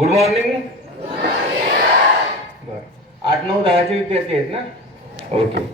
Good morning. बर, 8, 9, 10चे विद्यार्थी आहेत ना? ओके.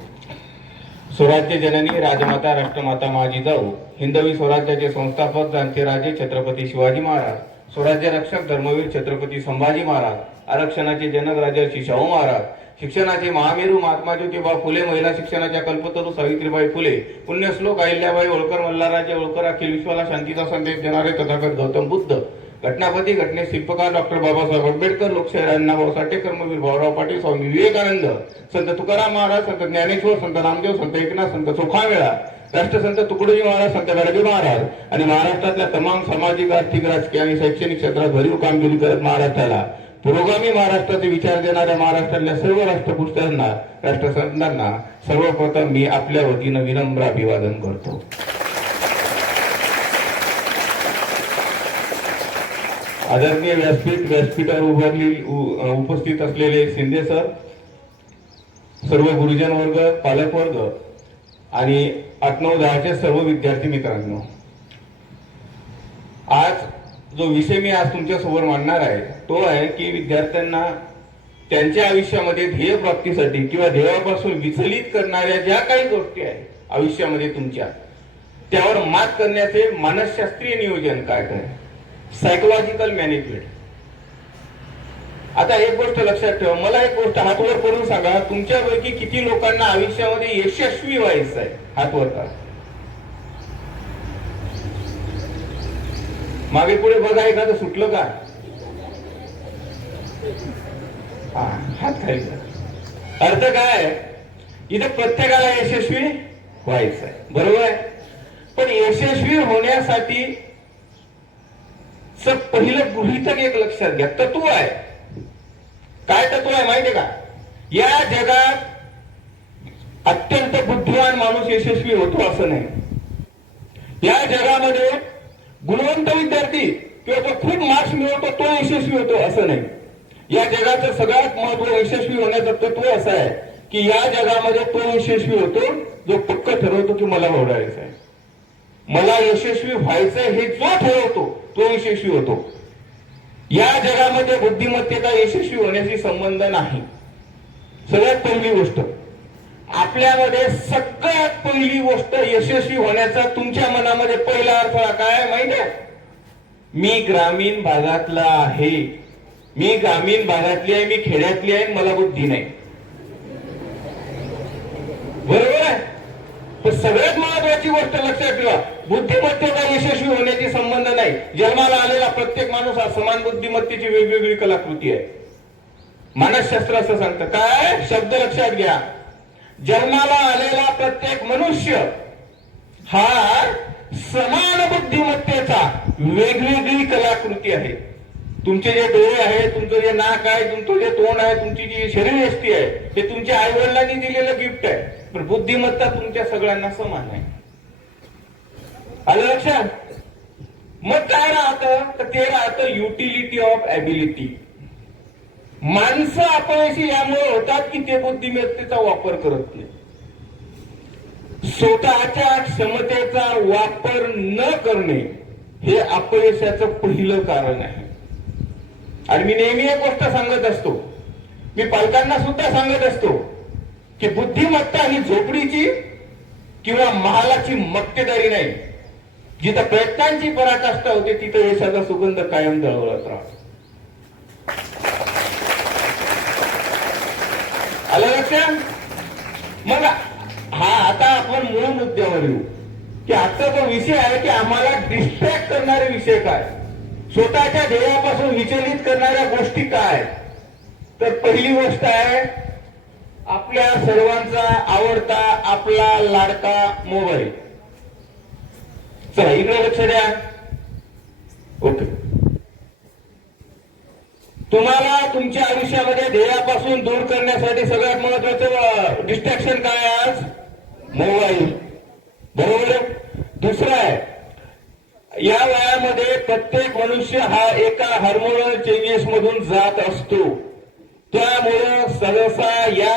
स्वराज्य जननी राजमाता राष्ट्रमाता माझी जाऊ, हिंदवी स्वराज्याचे संस्थापक जाणते राजे छत्रपती शिवाजी महाराज, स्वराज्य रक्षक धर्मवीर छत्रपती संभाजी महाराज, आरक्षणाचे जनक राजर्षी शाहू महाराज, शिक्षणाचे महामेरू महात्मा ज्योतिबा फुले, महिला शिक्षणाच्या कल्पतरू सावित्रीबाई फुले, पुण्यश्लोक अहिल्याबाई होळकर, मल्हारराजे होळकर, अखिल विश्वाला शांतीचा संदेश देणारे तथागत गौतम बुद्ध, घटनापती घटनेत शिल्पकार डॉक्टर बाबासाहेब आंबेडकर, लोकशाहीर अण्णाभाऊ साठे, कर्मवीर भाऊराव पाटील, स्वामी विवेकानंद, संत तुकाराम महाराज, संत ज्ञानेश्वर, संत नामदेव, संत एकनाथ, संत सोखामेळा, राष्ट्रसंत तुकडोजी महाराज, संत गाडगे महाराज आणि महाराष्ट्रातल्या तमाम सामाजिक, आर्थिक, राजकीय आणि शैक्षणिक क्षेत्रात भरीव कामगिरी करत महाराष्ट्राला पुरोगामी महाराष्ट्राचे विचार देणाऱ्या महाराष्ट्रातल्या सर्व राष्ट्रपुरुषांना, राष्ट्रसंतांना सर्वप्रथम मी आपल्या वतीनं विनम्र अभिवादन करतो. आदरणीय व्यासपीठावर उपस्थित असलेले शिंदे सर, सर्व गुरुजन वर्ग, पालक वर्ग आणि 8, 9, 10चे सर्व विद्यार्थी मित्रांनो, आज जो विषय मी आज तुमच्या समोर मांडणार आहे तो आहे की विद्यार्थ्यांना त्यांच्या आयुष्यामध्ये ध्येय प्राप्तीसाठी किंवा ध्येयापासून विचलित करणाऱ्या ज्या काही गोष्टी आहेत आयुष्यामध्ये तुमच्या, त्यावर मात करण्याचे मानसशास्त्रीय नियोजन काय आहे, सायकोलॉजिकल मॅनेजमेंट. आता एक गोष्ट लक्षात ठेवा, मला एक गोष्ट हात वर करून सांगा, तुमच्यापैकी किती लोकांना आयुष्यामध्ये यशस्वी व्हायचं आहे? हात वर करा. मागे पुढे बघा, एखादं सुटलं का? हा, हात खाली करा. अर्थ काय? इथे प्रत्येकाला यशस्वी व्हायचं आहे, बरोबर आहे. पण यशस्वी होण्यासाठी पहिलं गृहीतक एक लक्षात घ्या, तत्व आहे. काय तत्व आहे माहितीये का? या जगात अत्यंत बुद्धिमान माणूस यशस्वी होतो असं नाही. या जगामध्ये गुणवंत विद्यार्थी किंवा तो खूप मार्क्स मिळवतो तो यशस्वी होतो असं नाही. या जगाचं सगळ्यात महत्व यशस्वी होण्याचं तत्व असं आहे की या जगामध्ये तो यशस्वी होतो जो पक्क ठरवतो की मला ओढायचं आहे, मला यशस्वी व्हायचंय हे जो ठरवतो तो यशस्वी होतो. या जगामध्ये बुद्धिमत्तेचा यशस्वी होण्याशी संबंध नाही. सगळ्यात पहिली गोष्ट, आपल्यामध्ये सगळ्यात पहिली गोष्ट यशस्वी होण्याचा तुमच्या मनामध्ये पहिला अर्थ काय माहिती आहे? मी ग्रामीण भागातला आहे, मी ग्रामीण भागातली आहे, मी खेड्यातली आहे, मला बुद्धी नाही. बरोबर आहे. पण सगळ्यात महत्वाची गोष्ट लक्षात ठेवा, बुद्धिमत्तेचा यशस्वी होण्याची संबंध नाही. जन्माला आलेला प्रत्येक माणूस हा समान बुद्धिमत्तेची वेगवेगळी कलाकृती आहे. मानसशास्त्र असं सांगतं. काय शब्द लक्षात घ्या, जन्माला आलेला प्रत्येक मनुष्य हा समान बुद्धिमत्तेचा वेगवेगळी कलाकृती आहे. तुमचे जे डोळे आहे, तुमचं जे नाक आहे, तुमचं जे तोंड आहे, तुमची जी शरीरयष्टी आहे, ते तुमच्या आई वडिलांनी दिलेलं गिफ्ट आहे. पण बुद्धिमत्ता तुमच्या सगळ्यांना समान आहे. आलं लक्षात? मग काय राहतं तर ते राहतं युटिलिटी ऑफ ॲबिलिटी. माणसं अपयशी यामुळे होतात की ते बुद्धिमत्तेचा वापर करत नाही. स्वतःच्या क्षमतेचा वापर न करणे हे अपयशाचं पहिलं कारण आहे. आणि मी नेहमी एक गोष्ट सांगत असतो, मी पालकांना सुद्धा सांगत असतो की बुद्धिमत्ता ही झोपडीची किंवा महालाची मक्तेदारी नाही. जिथं प्रयत्नांची पराकाष्ठा होते तिथं यशाचा सुगंध कायम दळवळत राहतो. आलं लक्षात? मग हा आता आपण मूळ मुद्द्यावर येऊ की आजचा जो विषय आहे की आम्हाला डिस्ट्रॅक्ट करणारे विषय काय, स्वतःच्या ध्येयापासून विचलित करणाऱ्या गोष्टी काय. तर पहिली गोष्ट आहे आपल्या सर्वांचा आवडता आपला लाडका मोबाईल. चला इकडे लक्ष द्या. ओके, तुम्हाला तुमच्या आयुष्यामध्ये ध्येयापासून दूर करण्यासाठी सगळ्यात महत्वाचं डिस्ट्रॅक्शन काय आज? मोबाईल. बरोबर. दुसरं आहे, या वयामध्ये प्रत्येक मनुष्य हा एका हार्मोनल चेंजेस मधून जात असतो. त्यामुळे सहसा या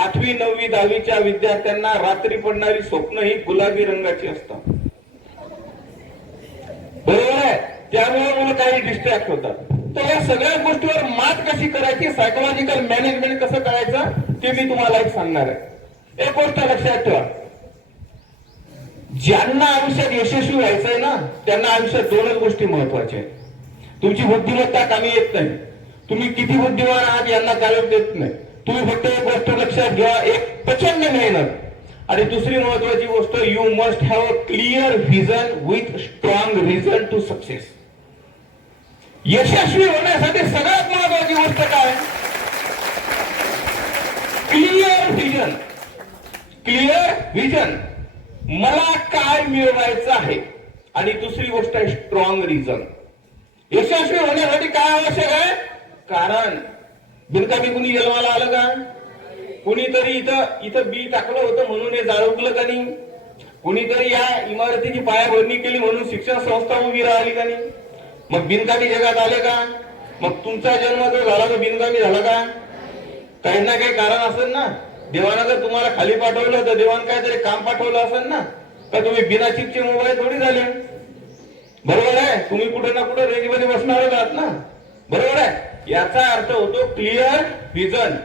8वी 9वी 10वीच्या विद्यार्थ्यांना रात्री पडणारी स्वप्न ही गुलाबी रंगाची असतात. बरोबर आहे. त्यामुळे मुलं काही डिस्ट्रॅक्ट होतात. तर या सगळ्या गोष्टीवर मात कशी करायची, सायकोलॉजिकल मॅनेजमेंट कसं करायचं ते मी तुम्हाला एक सांगणार आहे. एक गोष्ट लक्षात ठेवा, ज्यांना आयुष्यात यशस्वी व्हायचंय ना त्यांना आयुष्यात दोनच गोष्टी महत्वाच्या आहेत. तुमची बुद्धिमत्ता कामी येत नाही, तुम्ही किती बुद्धिमान आहात यांना गाळप देत नाही. तुम्ही फक्त एक गोष्ट लक्षात घ्या, एक प्रचंड मेहनत, आणि दुसरी महत्वाची गोष्ट, you must have a clear vision with strong reason to success. यशस्वी होण्यासाठी सगळ्यात महत्वाची गोष्ट काय? Clear vision. क्लिअर व्हिजन, मला काय मिळवायचं आहे, आणि दुसरी गोष्ट आहे स्ट्रॉंग रिझन. यशस्वी होण्यासाठी काय आवश्यक आहे? कारण बिनकामी कुणी जन्माला आलं का? कुणीतरी इथं बी टाकलं होतं म्हणून हे जाळवलं का नाही? कुणीतरी या इमारतीची पायाभरणी केली म्हणून शिक्षण संस्था उभी राहिली का नाही? मग बिनकामी जगात आले का? मग तुमचा जन्म जो झाला तो बिनकामी झाला का? काही ना काही कारण असेल ना. देवानं जर तुम्हाला खाली पाठवलं तर देवानं काहीतरी काम पाठवलं असेल ना. का तुम्ही बिना चिपचे मोबाईल थोडी झाले? बरोबर आहे, तुम्ही कुठे ना कुठे रेंज मध्ये बसणार आहात ना. बरोबर आहे. याचा अर्थ होतो क्लिअर व्हिजन.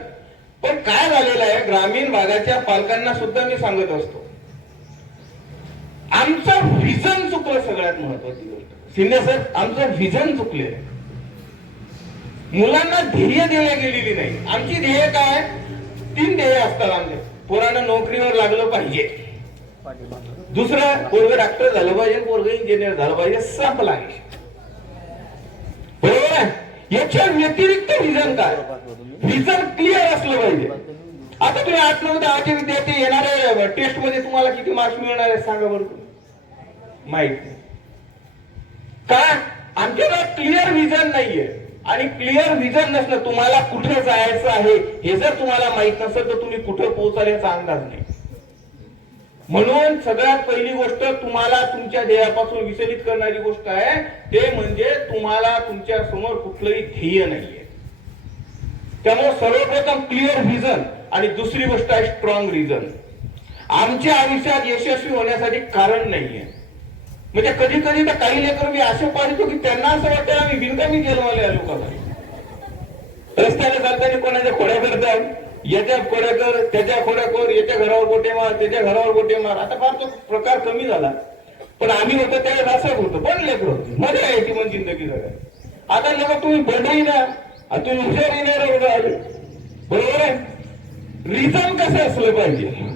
पण काय झालेलं आहे, ग्रामीण भागाच्या पालकांना सुद्धा मी सांगत असतो, आमचं व्हिजन चुकलं. सगळ्यात महत्वाची गोष्ट सिन्ने सर, आमचं व्हिजन चुकले. मुलांना ध्येय देण्या गेलेली नाही. आमची ध्येय काय? 3 ध्येय असतात आमचे. पोरांना नोकरीवर लागलं पाहिजे, दुसरं पोरग डॉक्टर झालं पाहिजे, पोरग इंजिनियर झालं पाहिजे, संपला आहे. बरोबर आहे. याच्या व्यतिरिक्त व्हिजन काय? व्हिजन क्लिअर असलं पाहिजे. आता तुम्ही 8, 9, 10चे विद्यार्थी येणाऱ्या टेस्ट मध्ये तुम्हाला किती मार्क्स मिळणार आहे सांगा बरं. माहित नाही का? आमच्याकडे क्लिअर व्हिजन नाहीये. आणि क्लिअर व्हिजन नसलं, तुम्हाला कुठे जायचं आहे हे जर तुम्हाला माहित नसेल तर तुम्ही कुठे पोहोचाल याचा अंदाज नाही. म्हणून सगळ्यात पहिली गोष्ट तुम्हाला तुमच्या ध्येयापासून विचलित करणारी गोष्ट आहे ते म्हणजे तुम्हाला तुमच्या समोर कुठलंही ध्येय नाहीये. त्यामुळे सर्वप्रथम क्लिअर व्हिजन, आणि दुसरी गोष्ट आहे स्ट्रॉंग रिझन. आमच्या आयुष्यात यशस्वी होण्यासाठी कारण नाहीये. म्हणजे कधी कधी तर काही लेकर मी असे पाहतो की त्यांना असं वाटतं आम्ही बिनकामी जन्माले आलो का. रस्त्याने चालताना कोणाच्या खोड्या करतात, याच्या खोड्या कर, त्याच्या खोड्या कर, याच्या घरावर गोटे मार, त्याच्या घरावर गोटे मार. आता फार तो प्रकार कमी झाला, पण आम्ही होतो त्यावेळेस असंच होतं. पण लेकर होती, मजा यायची मग जिंदगी जगायची. आता लेकर तुम्ही बंडही ना, तुम्ही हुशार येणार. बरोबर आहे. रिझन कसं असलं पाहिजे?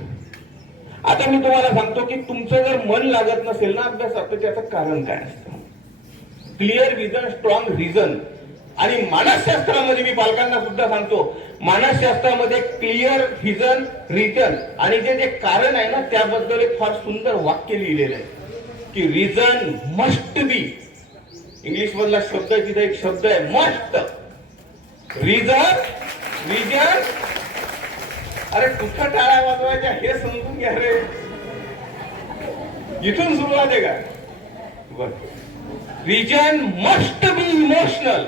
आता मी तुम्हाला सांगतो की तुमचं जर मन लागत नसेल ना अभ्यासात तर त्याचं कारण काय असतं? Clear vision, strong reason. आणि मानसशास्त्रामध्ये मी पालकांना सुद्धा सांगतो, मानसशास्त्रामध्ये क्लिअर व्हिजन, रिझन आणि जे कारण आहे ना त्याबद्दल एक फार सुंदर वाक्य लिहिलेलं आहे की रिझन मस्ट बी. इंग्लिश मधला शब्द तिथे एक शब्द आहे मस्ट. रिझन, रिझन, अरे कुठं टाळ्या वाजवायच्या हे समजून घ्या रे. इथून सुरुवात आहे का? बर. Reason must be emotional,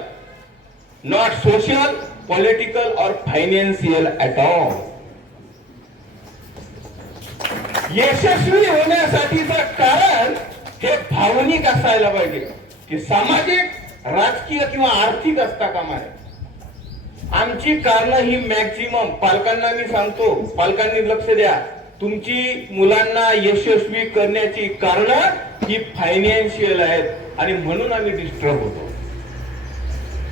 not social, political और फायनान्शियल ऍट ऑल. यशस्वी होण्यासाठीचं कारण हे भावनिक असायला पाहिजे की सामाजिक, राजकीय किंवा आर्थिक असता कामा नये. आमची कारणं ही मॅक्झिमम पालकांना मी सांगतो, पालकांनी लक्ष द्या, तुमची मुलांना यशस्वी करण्याची कारणं ही फायनान्शियल आहेत आणि म्हणून आम्ही डिस्टर्ब होतो.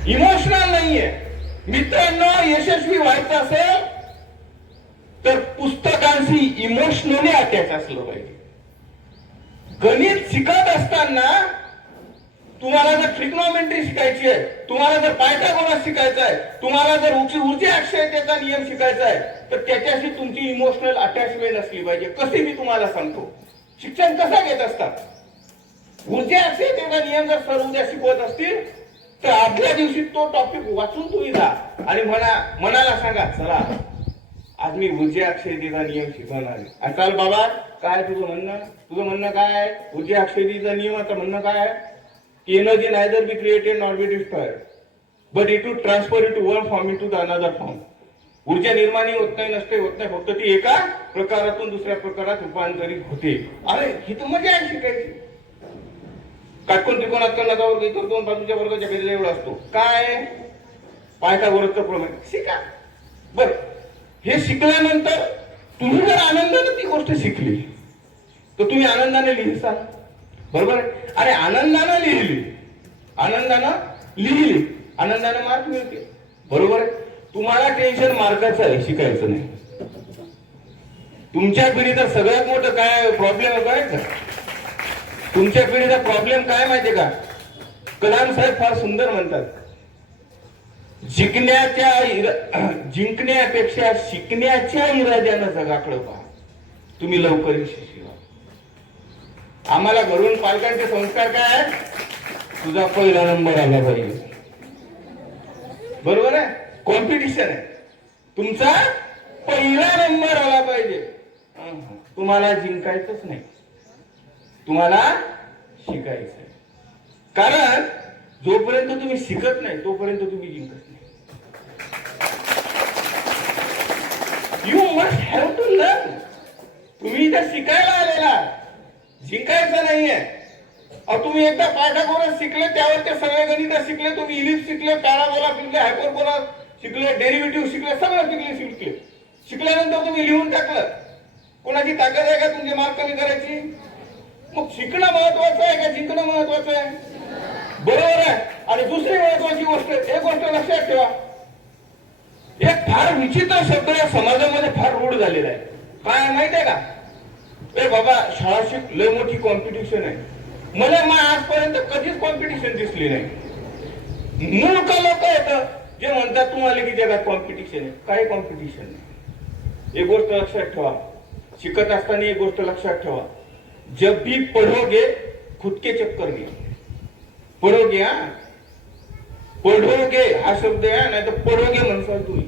इमोशनल नाहीये. मित्रांनो, यशस्वी व्हायचं असेल तर पुस्तकांशी इमोशनली अटॅच असलं पाहिजे. गणित शिकत असताना तुम्हाला जर ट्रिग्नोमेट्री शिकायची आहे, तुम्हाला जर पायथागोरस शिकायचा आहे, तुम्हाला जर ऊर्जा अक्षयतेचा नियम शिकायचा आहे तर त्याच्याशी तुमची इमोशनल अटॅचमेंट असली पाहिजे. कसे मी तुम्हाला सांगतो, शिक्षण कसं घेत असतात. ऊर्जा अक्षयतेचा नियम जर सर उद्या शिकवत असतील तर आदल्या दिवशी तो टॉपिक वाचून तुम्ही जा आणि मनाला सांगा, चला आज मी ऊर्जा अक्षयतेचा नियम शिकवणार आहे. आणि काल बाबा काय तुझं म्हणणं काय? ऊर्जा अक्षयतेचा नियमाचं म्हणणं काय आहे? Energy neither be created nor be destroyed, but it would transfer it to one form into the another form. ऊर्जा निर्माणी होत नाही, नष्ट होत नाही, फक्त ती एका प्रकारातून दुसऱ्या प्रकारात रूपांतरित होते. अरे ही तर मजा आहे शिकायची. काटकोन त्रिकोणात कलनाचा वर्ग इतर दोन बाजूच्या वर्गाच्या बेरीज एवढा असतो. काय पायथा गोरखचा प्रमेय शिका. बर, हे शिकल्यानंतर तुम्ही जर आनंदाने ती गोष्ट शिकली तर तुम्ही आनंदाने लिहिसाल. बरोबर आहे. आणि आनंदानं लिहिली, आनंदानं मार्क मिळते. बरोबर आहे. तुम्हाला टेन्शन मार्काचं आहे, शिकायचं नाही. तुमच्या पिढीचा सगळ्यात मोठं काय प्रॉब्लेम आहे काय? तुमच्या पिढीचा प्रॉब्लेम काय माहितीये का? कलाम साहेब फार सुंदर म्हणतात, जिंकण्यापेक्षा शिकण्याच्या इराद्यानं जगाकडे पहा, तुम्ही लवकर यशस्वी व्हा. आम्हाला घरून पालकांचे संस्कार काय आहेत? तुझा पहिला नंबर आला पाहिजे. बरोबर आहे. कॉम्पिटिशन आहे, तुमचा पहिला नंबर आला पाहिजे. तुम्हाला जिंकायचंच नाही, तुम्हाला शिकायचंय. कारण जोपर्यंत तुम्ही शिकत नाही तोपर्यंत तुम्ही जिंकत नाही. You must have to learn. तुम्ही इथे शिकायला आलेला, जिंकायचं नाहीये. तुम्ही एकदा पायथागोरस शिकले, त्यावर ते सगळे गणित शिकले, तुम्ही इलिप्स शिकले, पॅराबोला शिकले, हायपरबोला शिकले, डेरिव्हेटिव्ह शिकले, सगळं शिकले. शिकल्यानंतर तुम्ही लिहून टाकलं. कोणाची ताकद आहे का तुमचे मार्क कमी करायची? मग शिकणं महत्वाचं आहे का जिंकणं महत्वाचं आहे? बरोबर आहे. आणि दुसरी महत्वाची गोष्ट, एक गोष्ट लक्षात ठेवा, एक फार विचित्र शब्द या समाजामध्ये फार रूढ झालेला आहे. काय माहितीये का? ए बाबा, शाळा शिक, लय मोठी कॉम्पिटिशन आहे. मला आजपर्यंत कधीच कॉम्पिटिशन दिसली नाही. मूर्ख लोक येतं जे म्हणतात तुम्हाला की जगात कॉम्पिटिशन आहे. काय कॉम्पिटिशन नाही. एक गोष्ट लक्षात ठेवा, शिकत असताना एक गोष्ट लक्षात ठेवा, जब भी पढ़ोगे खुद के चक्कर घे. पढ़ोगे, हा पढ़ोगे हा शब्द आहे, नाही तर पढ़ोगे म्हणसाल तुम्ही.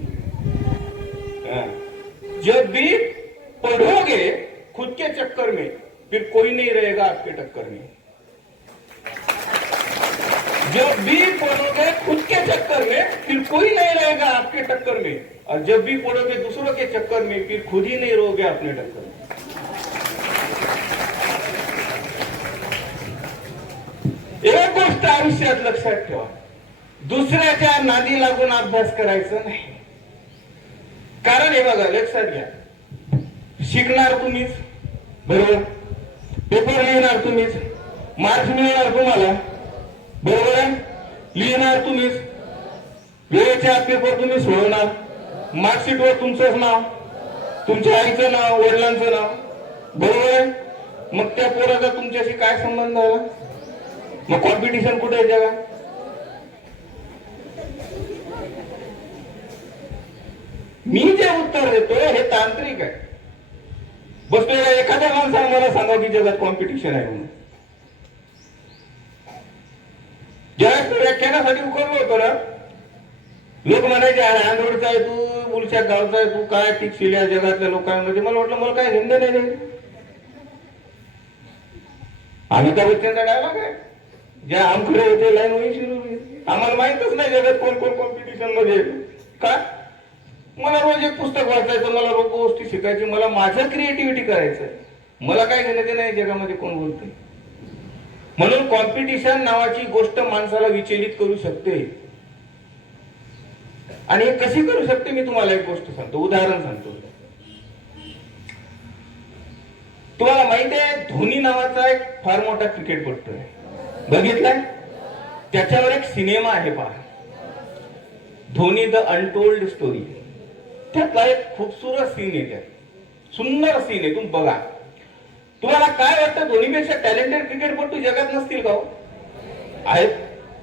जब भी पढ़ोगे खुद के चक्कर में फिर कोई नहीं रहेगा आपके टक्कर में. जब भी पढ़ोगे खुद के चक्कर में फिर कोई नहीं रहेगा आपके टक्कर में, और जब भी पढ़ोगे दूसरों के चक्कर में फिर खुद ही नहीं रहोगे अपने टक्कर में. एक गोष्ट आयुष्यात लक्षात ठेवा, दुसऱ्याच्या नादी लागून अभ्यास करायचा नाही. कारण हे बघा, लक्षात घ्या, शिकणार तुम्हीच, बरोबर, पेपर लिहिणार तुम्हीच, मार्क्स मिळणार तुम्हाला, बरोबर आहे, लिहिणार तुम्हीच, वेळेच्या पेपर तुम्ही सोडवणार, मार्कशीटवर तुमचंच नाव, तुमच्या आईचं नाव, वडिलांचं नाव, बरोबर आहे. मग त्या पोराचा तुमच्याशी काय संबंध आला? मग कॉम्पिटिशन कुठे आहे जगात? मी जे उत्तर देतो हे तांत्रिक आहे. बसलेल्या एखाद्या माणसाने मला सांगा की जगात कॉम्पिटिशन आहे म्हणून. ज्यावेळेस व्याख्यानासाठी उकरलो होतो ना, लोक म्हणायचे आंधोडचा आहे तू, मुलच्या गावचा आहे तू, काय टिकशील या जगातल्या लोकांमध्ये. मला वाटलं मला काय हिंद नाही. अमिताभ बच्चनचा डायलॉग आहे, ज्या आमकडे होते लाईन होईल सुरू. आम्हाला माहितच नाही जगात कोण कोण कॉम्पिटिशन मध्ये. का? मला रोज एक पुस्तक वाचायचं, मला रोज गोष्टी शिकायची, मला माझं क्रिएटिव्हिटी करायचं. मला काय घेणं ते नाही जगामध्ये कोण बोलतंय. म्हणून कॉम्पिटिशन नावाची गोष्ट माणसाला विचलित करू शकते. आणि हे कशी करू शकते मी तुम्हाला एक गोष्ट सांगतो, उदाहरण सांगतो. तुम्हाला माहिती आहे, धोनी नावाचा एक फार मोठा क्रिकेटपटू आहे, बघितलाय? त्याच्यावर एक सिनेमा आहे पहा, धोनी द अनटोल्ड स्टोरी. त्यातला एक खूपसूरत सीन आहे, त्यात सुंदर सीन आहे, तुम्ही बघा. तुम्हाला काय वाटतं, धोनीपेक्षा टॅलेंटेड क्रिकेटपटू जगात नसतील का? आहेत,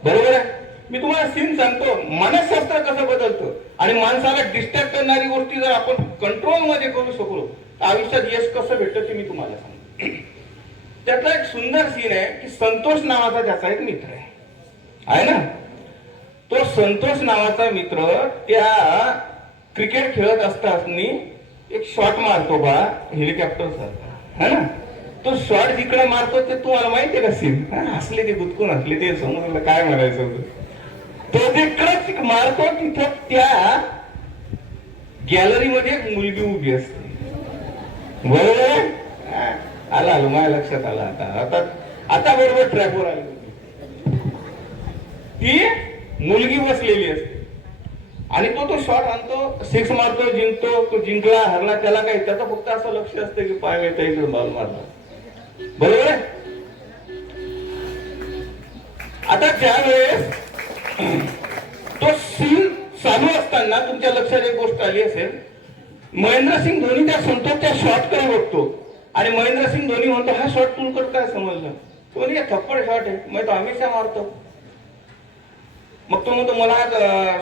बरोबर आहे. मी तुम्हाला सीन सांगतो, मनशास्त्र कसं बदलतं आणि माणसाला डिस्टर्ब करणारी गोष्टी जर आपण कंट्रोल मध्ये करू शकलो तर आयुष्यात यश कसं भेटतं ते मी तुम्हाला सांगतो. त्यातला एक सुंदर सीन आहे की संतोष नावाचा त्याचा एक मित्र आहे ना. तो संतोष नावाचा मित्र त्या क्रिकेट खेळत असताना एक शॉट मारतो बा, हेलिकॉप्टर सारखा, है ना. तो शॉट जिकडे मारतो ते तुम्हाला माहितीये का सीन? हसले ते, गुदकून हसले ते, समोरला काय म्हणायचं होतं. तो जिकडे मारतो तिथं त्या गॅलरीमध्ये एक मुलगी उभी असते, बरोबर. आला माझ्या लक्षात आला. आता बरोबर ट्रॅकवर आले. ती मुलगी बसलेली असते आणि तो शॉट आणतो, सिक्स मारतो, जिंकतो. तो जिंकला हरला त्याला काही, त्याचं फक्त असं लक्ष असतं की पाय येतं इकडे बॉल मारला. बरोबर आहे. आता ज्यावेळेस तो सीन चालू असताना तुमच्या लक्षात एक गोष्ट आली असेल, महेंद्रसिंग धोनी त्या संतोषच्या शॉटकडे बघतो आणि महेंद्रसिंग धोनी म्हणतो, हा शॉट तुला काय समजलं? तो म्हणजे थप्पड शॉट आहे, मी तो हमेशा मारतो. मग तो म्हणतो मला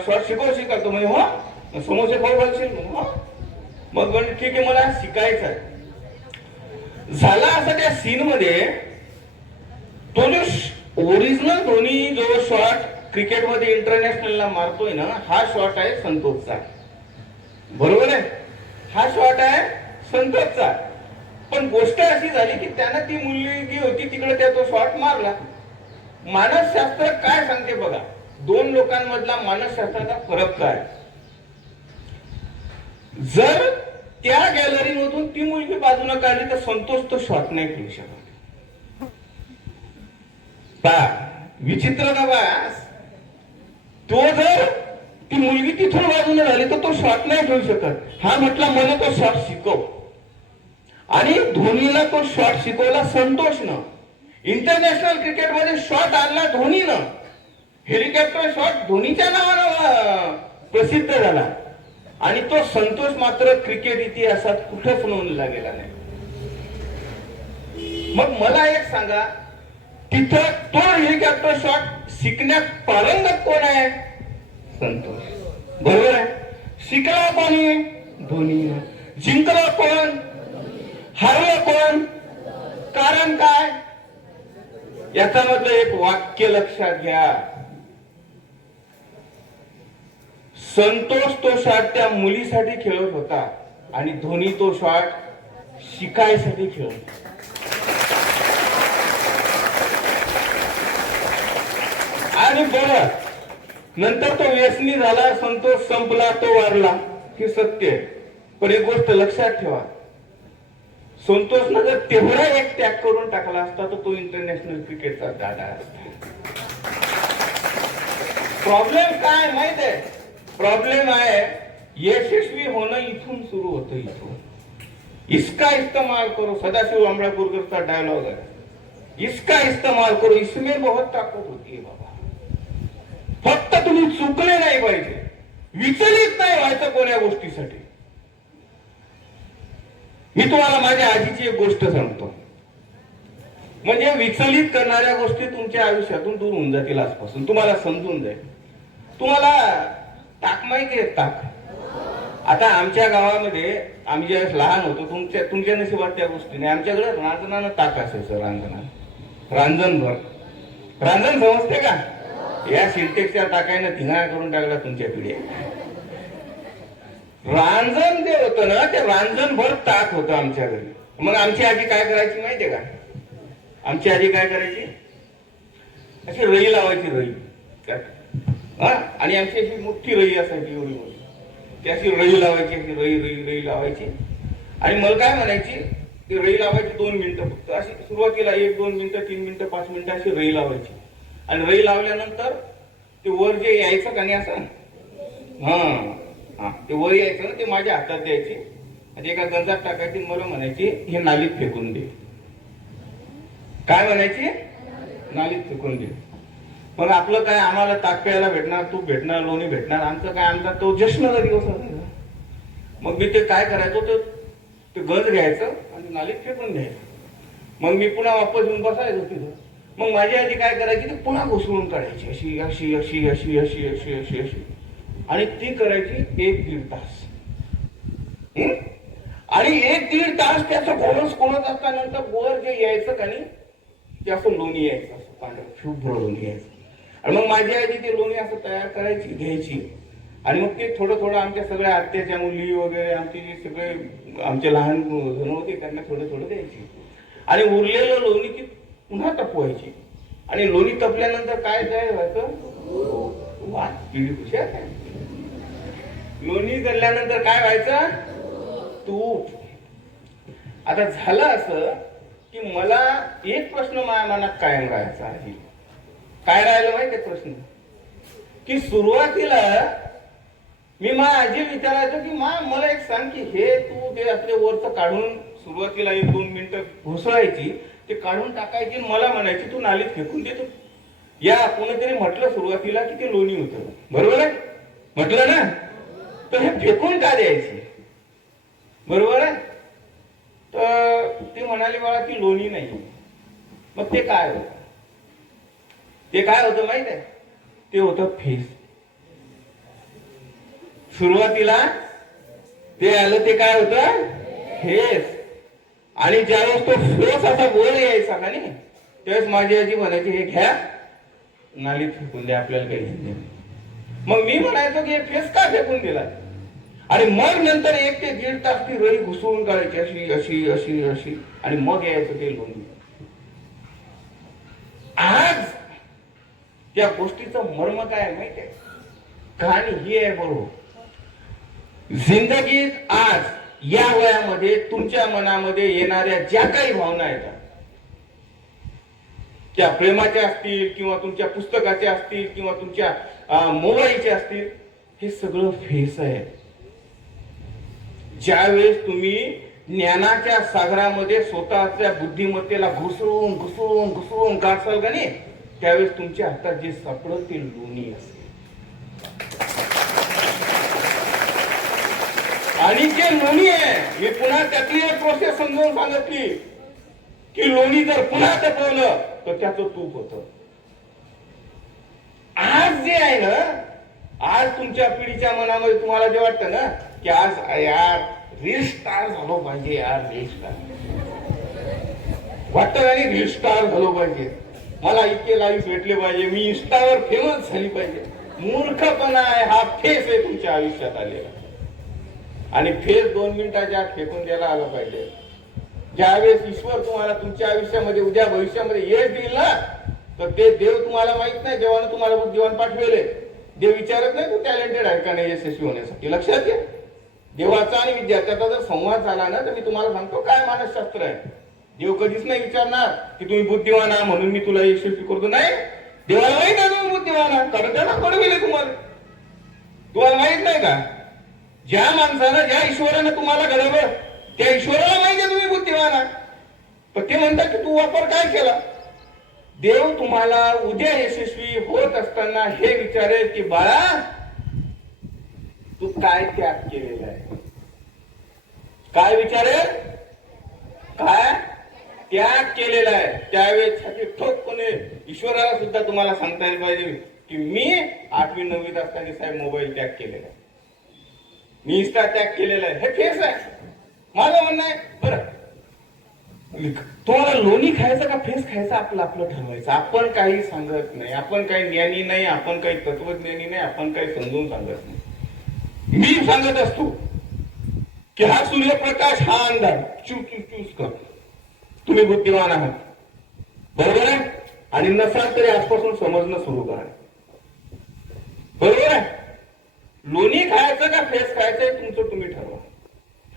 शॉट शिकवशील का? तो म्हणजे हो, समोसे खाऊ घालशील? मग म्हणजे ठीक आहे, मला शिकायचं आहे. झाला असं त्या सीन मध्ये, तो जो ओरिजिनल धोनी जो शॉट क्रिकेटमध्ये इंटरनॅशनलला मारतोय ना, हा शॉट आहे संतोषचा. बरोबर आहे, हा शॉट आहे संतोषचा. पण गोष्ट अशी झाली की त्यानं ती मुलगी होती तिकडे त्या तो शॉट मारला. मानसशास्त्र काय सांगते बघा, दोन लोकांमधला मानसशास्त्राचा फरक काय. जर त्या गॅलरीमधून ती मुलगी बाजूला काढली तर संतोष तो शॉट नाही खेळू शकत. विचित्र का बा, तो जर ती मुलगी तिथून बाजूने झाली तर तो शॉट नाही खेळू शकत. हा म्हटला मला तो शॉट शिकव, आणि धोनीला तो शॉट शिकवला संतोषनं. इंटरनॅशनल क्रिकेटमध्ये शॉट आणला धोनीनं. हेलिकॉप्टर शॉट धोनीच्या नावानं प्रसिद्ध झाला आणि तो संतोष मात्र क्रिकेट इतिहासात कुठेच नोंदला गेला नाही. मग मला एक सांगा, तिथं तो हेलिकॉप्टर शॉट शिकण्यात पारंगत कोण आहे? संतोष. बरोबर आहे. शिकला कोणी? धोनी. जिंकला कोण? हरलं कोण? कारण काय? याचा मधलं एक वाक्य लक्षात घ्या. संतोष तो शॉट त्या मुलीसाठी खेळत होता आणि धोनी तो शॉट शिकायसाठी खेळत होता. आणि बरं, नंतर तो व्यसनी झाला, संतोष संपला, तो वारला, हे सत्य आहे. पण एक गोष्ट लक्षात ठेवा, संतोषनं जर तेवढा एक त्याग करून टाकला असता तर तो इंटरनॅशनल क्रिकेटचा दादा असता. प्रॉब्लेम काय माहित आहे? प्रॉब्लेम आहे यशस्वी होणं इथून सुरू होतं. इथून इसका इस्तेमाल करो, सदाशिव आंबेडकरचा डायलॉग आहे. इसका इस्तेमाल करो, इसमें बहुत ताकत होती है बाबा. फक्त तुम्ही चुकले नाही पाहिजे, विचलित नाही व्हायचं कोण्या गोष्टीसाठी. मी तुम्हाला माझ्या आजीची एक गोष्ट सांगतो, म्हणजे विचलित करणाऱ्या गोष्टी तुमच्या आयुष्यातून दूर होऊन जातील आजपासून. तुम्हाला समजून जाईल. तुम्हाला ताक माहिती आहे? ताक. आता आमच्या गावामध्ये आम्ही ज्यावेळेस लहान होतो, तुमच्या नशिबात त्या गोष्टी नाही. आमच्याकडे रांजणानं ताक असायचं. रांजणभर. रांजण समजते का? या सिंटेक्सच्या टाकायनं धिंगाणा करून टाकला तुमच्या पिढ्या. रांजण जे होतं ना, ते रांजणभर ताक होतं आमच्या घरी. मग आमची आजी काय करायची माहितीये का? आमची आजी काय करायची, अशी रई लावायची. रई आणि आमची अशी मोठी रई असायची, एवढी मोठी. ती अशी रई लावायची, अशी रई रई रई लावायची. आणि मला काय म्हणायची, ती रई लावायची 2 मिनिटं फक्त. अशी सुरुवातीला 1-2 मिनिटं, 3 मिनिटं, 5 मिनिटं अशी रई लावायची. आणि रई लावल्यानंतर ते वर जे यायचं का नाही असं, ते वर यायचं ना, ते माझ्या हातात द्यायची आणि एका गंजात टाकायची. मला म्हणायची हे नालीत फेकून दे. काय म्हणायची? नालीत फेकून दे. मग आपलं काय, आम्हाला ताक प्यायला भेटणार, तूप भेटणार, लोणी भेटणार, आमचं काय, आमचा तो जश्नचा दिवस होता. मग मी ते काय करायचो, ते गंज घ्यायचं आणि नालीत फेकून द्यायचं. मग मी पुन्हा वापस येऊन बसायचो तिथं. मग माझी आजी काय करायची, ती पुन्हा घुसळून काढायची, अशी अशी अशी अशी अशी अशी अशी अशी. आणि ती करायची 1-1.5 तास. आणि 1-1.5 तास त्याचं घोळस कोणत असतानंतर वर जे यायचं का नाही, ते असं लोणी यायचं, असं पांढरं शुभ्र लोणी यायचं. आणि मग माझी आजी ते लोणी असं तयार करायची, घ्यायची. आणि मग ते थोडं थोडं आमच्या सगळ्या आत्याच्या मुली वगैरे, आमचे जे सगळे आमचे लहान जण होते त्यांना थोडं थोडं द्यायची. आणि उरलेलं लोणी ती पुन्हा तपवायची. आणि लोणी तपल्यानंतर काय व्हायचं, लोणी जळल्यानंतर काय व्हायचं, तूप. आता झालं असं की मला एक प्रश्न माझ्या मनात कायम राहायचा आहे. काय राहिलं माहिती प्रश्न, की सुरुवातीला मी आजी विचारायचो की मला एक सांग की हे तू ते आपले वरचं काढून सुरुवातीला 1-2 मिनिटं घुसळायची, ते काढून टाकायची, मला म्हणायची तू नालीत फेकून देतो. या कोणीतरी म्हटलं सुरुवातीला की ते लोणी होतं, बरोबर आहे, म्हटलं ना, तर हे फेकून का द्यायचे, बरोबर आहे. तर ते म्हणाले बाळा ती लोणी नाही. मग ते काय होतं, ते काय होतं माहित आहे, ते होतं फेस. सुरुवातीला ते आलं ते काय होतं, फेस. आणि ज्यावेळेस तो फेस असा वर यायचा का नाही, त्यावेळेस माझी आजी म्हणायची हे घ्या नालीत फेकून द्या, आपल्याला काही नाही. मग मी म्हणायचो की हे फेस का फेकून दिला, आणि मग नंतर 1 ते 1.5 तास ती रई घुसवून काढायची अशी अशी अशी अशी, आणि मग यायचं ते लोणी. आज त्या गोष्टीचं मर्म काय माहिती आहे, कहाणी ही आहे बरोबर. जिंदगीत आज या वयामध्ये तुमच्या मनामध्ये येणाऱ्या ज्या काही भावना येतात, त्या प्रेमाच्या असतील किंवा तुमच्या पुस्तकाच्या असतील किंवा तुमच्या मोबाईलच्या असतील, हे सगळं फेस आहे. ज्यावेळेस तुम्ही ज्ञानाच्या सागरामध्ये स्वतःच्या बुद्धिमत्तेला घुसळून घुसळून घुसळून काढसाल का नाही, त्यावेळेस तुमच्या हातात जे सापडत ते लोणी असेल. आणि जे लोणी आहे, मी पुन्हा त्यातली एक प्रोसेस समजावून सांगितली की लोणी जर पुन्हा तपवलं तर त्याचं तूप होतं. आज जे आहे ना, आज तुमच्या पिढीच्या मनामध्ये तुम्हाला जे वाटतं ना की आज यार रील स्टार झालो पाहिजे, यार रील स्टार वाटतं आणि रील स्टार झालो पाहिजे, मला इतके लाईक भेटले पाहिजे, मी इंस्टावर फेमस झाली पाहिजे. मूर्खपणा आहे हा. फेस आहे तुमच्या आयुष्यात आलेला, आणि फेस 2 मिनिटाच्या आत फेकून द्यायला आलं पाहिजे. ज्यावेळेस ईश्वर तुम्हाला तुमच्या आयुष्यामध्ये उद्या भविष्यामध्ये यश देईल ना, तर ते देव तुम्हाला माहित नाही, देवानं तुम्हाला बुद्धिवान पाठवेले. देव विचारत नाही तू टॅलेंटेड आहे का नाही यशस्वी होण्यासाठी. लक्षात घ्या, देवाचा आणि विद्यार्थ्याचा जर संवाद झाला ना, तर मी तुम्हाला सांगतो काय मानसशास्त्र आहे. देव कधीच नाही विचारणार की तुम्ही बुद्धिवान आहात म्हणून मी तुला यशस्वी करतो. नाही, देवाला माहित आहे तुम्ही बुद्धिवान आहात, कारण त्याला कळविले तुम्हाला. तुम्हाला माहित नाही का, ज्या माणसानं ज्या ईश्वरानं तुम्हाला घडवलं त्या ईश्वराला माहिती आहे तुम्ही बुद्धिवान आहात, पण ते म्हणतात की तू वापर काय केला. देव तुम्हाला उद्या यशस्वी होत असताना हे विचारेल की बाळा तू काय त्याग केलेला आहे. काय विचारेल, काय त्याग केलेला आहे. त्यावेळेस छाती ठोकपणे ईश्वराला सुद्धा तुम्हाला सांगता येईल पाहिजे की मी 8वी 9वीत असताना साहेब मोबाईल त्याग केलेला आहे, मी इंस्टा त्याग केलेला आहे. हे फेस आहे. माझं म्हणणं आहे, बरं तुम्हाला लोणी खायचं का फेस खायचं आपलं आपलं ठरवायचं. आपण काही सांगत नाही, आपण काही ज्ञानी नाही, आपण काही तत्वज्ञानी नाही, आपण काही समजून सांगत नाही. मी सांगत असतो की हा सूर्यप्रकाश हा अंधार चूस कर, तुम्ही बुद्धिमान आहात, बरोबर आहे, आणि नसाल तरी आजपासून समजणं सुरू करा, बरोबर आहे. लोणी खायचं का फेस खायचंय तुमचं तुम्ही ठरवा.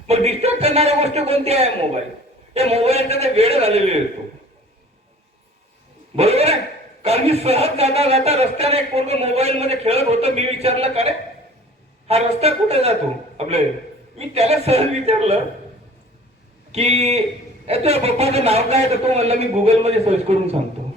मग डिस्टर्ब करणाऱ्या गोष्ट कोणती आहे, मोबाईल. त्या मोबाईलचा ते वेळ झालेले असतो, बरोबर आहे. कारण मी सहज जाता जाता रस्त्याने एक पोरग मोबाईल मध्ये खेळत होतं. मी विचारलं का रे हा रस्ता कुठे जातो आपले. मी त्याला सहज विचारलं की तुझ्या पप्पाचं नाव काय, तर तो म्हणला मी गुगल मध्ये सर्च करून सांगतो.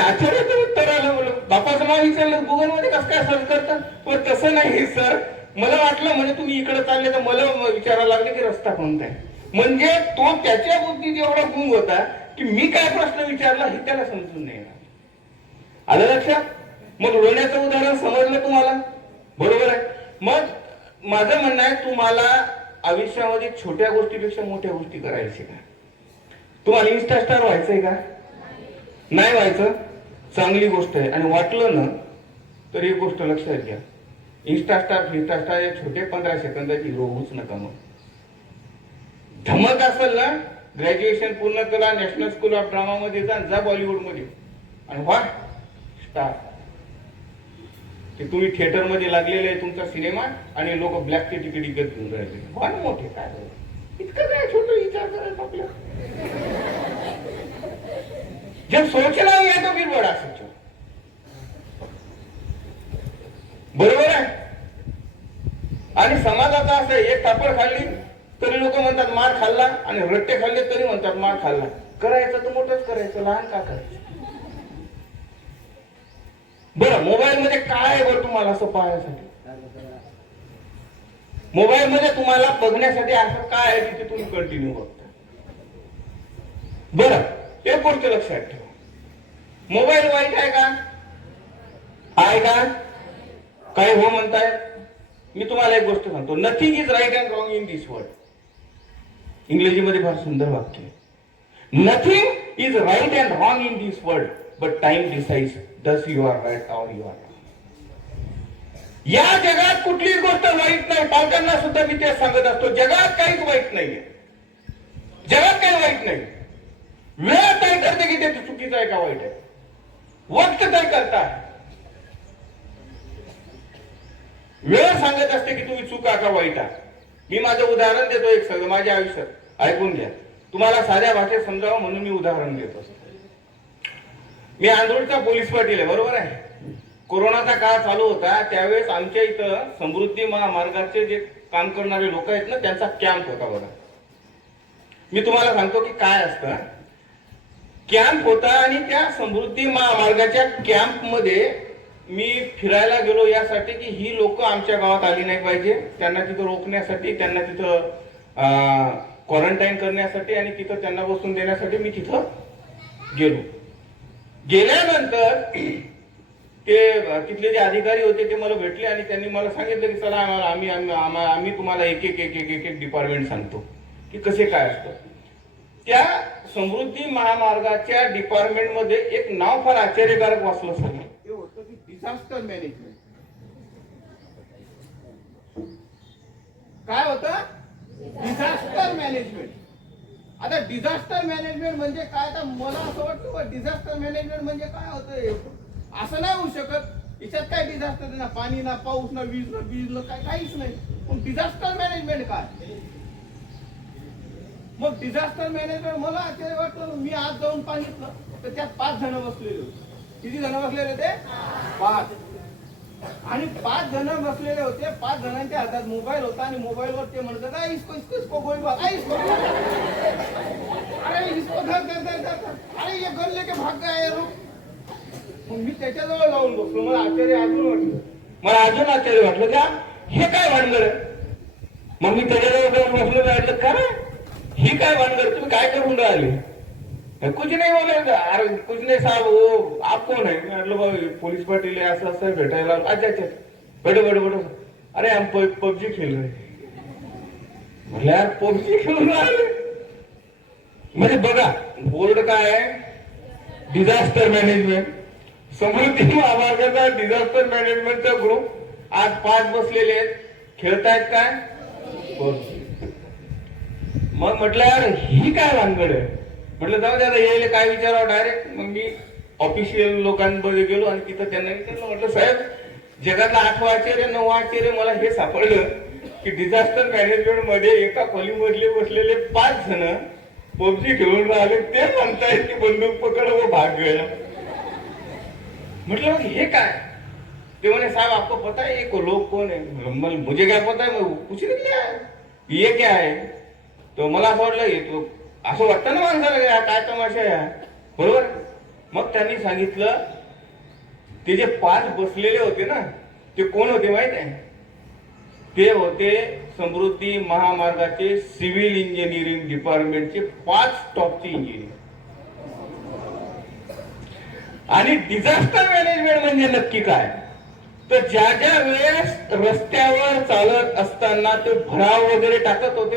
आश्चर्याचं उत्तर आलं. बोल बापाचं नाव विचारलं गुगल मध्ये कसं काय सर्च करतात. पण तसं नाही सर, मला वाटलं म्हणजे तुम्ही इकडे चालले तर मला विचारायला लागले की रस्ता कोणता आहे. म्हणजे तो त्याच्या बुद्धीत एवढा गुंग होता की मी काय प्रश्न विचारला हे त्याला समजून नाही आलं. लक्षात. मग लोण्याचं उदाहरण समजलं तुम्हाला, बरोबर आहे. मग माझं म्हणणं आहे तुम्हाला आयुष्यामध्ये छोट्या गोष्टीपेक्षा मोठ्या गोष्टी करायच्या का. तुम्हाला इन्स्टा स्टार व्हायचंय का, नाही व्हायचं, चांगली गोष्ट आहे. आणि वाटलं ना तर एक गोष्ट लक्षात घ्या, इन्स्टा स्टार फिन्स्टा स्टार या छोटे 15 सेकंदाची हिरो होऊच नका. मग धमक असेल ना, ग्रॅज्युएशन पूर्ण करा, नॅशनल स्कूल ऑफ ड्रामा मध्ये जा बॉलिवूड मध्ये, आणि व्हा स्टार. ते तुम्ही थिएटर मध्ये लागलेले आहे तुमचा सिनेमा, आणि लोक ब्लॅकचे तिकीट विकत घेऊन राहिले. व्हा ना मोठे, काय इतकं काय छोटं विचार करायचं आपल्या. जब सोचना है तो फिर बड़ा सोचो. आणि समाजाचा असं एक थापड खाल्ली तरी लोक म्हणतात मार खाल्ला, आणि रट्टे खाल्ले तरी म्हणतात मार खाल्ला. करायचं तर मोठंच करायचं, लहान का करायचं? बरं, मोबाईल मध्ये काय आहे बरं तुम्हाला असं पाहण्यासाठी? मोबाईल मध्ये तुम्हाला बघण्यासाठी असं काय आहे की तुम्ही कंटिन्यू बघता? बरं, एक गोष्ट लक्षात ठेवा, मोबाईल वाईट आहे का? आहे का? काय हो म्हणतायत? मी तुम्हाला एक गोष्ट सांगतो, nothing is right and wrong in this world. इंग्रजीमध्ये फार सुंदर वाक्य आहे. Nothing is right and wrong in this world, but time decides thus you are right or you are wrong. या जगात कुठलीच गोष्ट वाईट नाही. पालकांना सुद्धा मी ते सांगत असतो, जगात काहीच वाईट नाहीये. जगात काही वाईट नाही. वेळ तय करते की ते चुकीचं आहे का वाईट आहे. वक्त तय करता. वेळ सांगत असते की तुम्ही चुका का वाईट आहे. मी माझं उदाहरण देतो एक सगळं माझ्या आयुष्यात, ऐकून घ्या. तुम्हाला साध्या भाषेत समजावं म्हणून मी उदाहरण देत असतो. मी आंधळचा पोलीस पाटील आहे, बरोबर आहे. कोरोनाचा काळ चालू होता त्यावेळेस आमच्या इथं समृद्धी महामार्गाचे जे काम करणारे लोक आहेत ना, त्यांचा कॅम्प होता बघा. मी तुम्हाला सांगतो की काय असतं. कॅम्प होता आणि त्या समृद्धी महामार्गाच्या कॅम्प मध्ये मी फिरायला गेलो यासाठी की ही लोक आमच्या गावात आली नाही पाहिजे, त्यांना तिथं रोखण्यासाठी, त्यांना तिथं क्वारंटाईन करण्यासाठी आणि तिथं त्यांना बसून देण्यासाठी मी तिथं गेलो. गेल्यानंतर ते तिथले जे अधिकारी होते ते मला भेटले आणि त्यांनी मला सांगितलं की चला आम्ही तुम्हाला एक एक डिपार्टमेंट सांगतो की कसे काय असतं. त्या समृद्धी महामार्गाच्या डिपार्टमेंट मध्ये एक नाव फार आश्चर्यकारक वाचलं सर, ते होतं की डिझास्टर मॅनेजमेंट. काय होतं? Disaster management. आता डिझास्टर मॅनेजमेंट म्हणजे काय? तर मला असं वाटतं डिझास्टर मॅनेजमेंट म्हणजे काय होतं, असं नाही होऊ शकत. याच्यात काय डिझास्टर ना, पाणी ना, पाऊस ना, वीज ना, बीज ना, काय काहीच नाही. पण डिझास्टर मॅनेजमेंट काय? मग डिझास्टर मॅनेजमेंट मला आश्चर्य वाटतं. मी आज जाऊन पाहिलं तर त्यात 5 जण बसलेले होते. किती जण बसलेले होते? 5. आणि 5 जण बसलेले होते. 5 जणांच्या हातात मोबाईल होता आणि मोबाईलवर ते म्हणतात इसको गोळीबार, अरे इसको धर, अरे ये गन लेके भाग गया. मग मी त्याच्याजवळ जाऊन बसलो. मला अजून आश्चर्य वाटलं का हे काय भानगड. मग मी त्याच्याजवळ जाऊन बसलो, म्हटलं का ही काय भानगड, तुम्ही काय करून राहिले? कुछ नहीं बोले. अरे कुछ नहीं साहब, वो आप कौन है? मतलब पुलिस पाटील असं असं भेटायला. अच्छा, बैठो. अरे हम पबजी खेल रहे. म्हटलं यार पबजी खेळून राहिले म्हणजे बघा बोर्ड काय आहे, डिझास्टर मॅनेजमेंट. समृद्धी महामार्गाचा डिझास्टर मॅनेजमेंटचा ग्रुप आज 5 बसलेले आहेत, खेळतायत काय पबजी. मग म्हटलं यार ही काय भानगड आहे. म्हटलं जाऊ द्या यायला काय विचारावं डायरेक्ट. मग मी ऑफिशियल लोकांमध्ये गेलो आणि तिथं त्यांना विचारलं, म्हटलं साहेब जगातला 8वं आश्चर्य 9वं आश्चर्य मला हे सापडलं की डिझास्टर मॅनेजमेंट मध्ये एका खोलीमधले बसलेले 5 जण पबजी खेळून राहिले, ते म्हणतायत की बंदूक पकड व भाग गया. म्हटलं मग हे काय? ते म्हणे साहब आपको पता है ये लोग कौन है? मुझे क्या पता है, कुछ नहीं किया है, ये क्या है? तो मला असं वाटलं येतो, असं वाटतं ना माणसाला काय तमाशा आहे, बरोबर. मग त्यांनी सांगितलं ते जे 5 बसलेले होते ना ते कोण होते माहित आहे? ते होते समृद्धी महामार्गाचे सिव्हिल इंजिनिअरिंग डिपार्टमेंटचे 5 टॉपचे इंजिनियर. आणि डिझास्टर मॅनेजमेंट म्हणजे नक्की काय? तर ज्या वेळेस रस्त्यावर चालत असताना ते भराव वगैरे टाकत होते,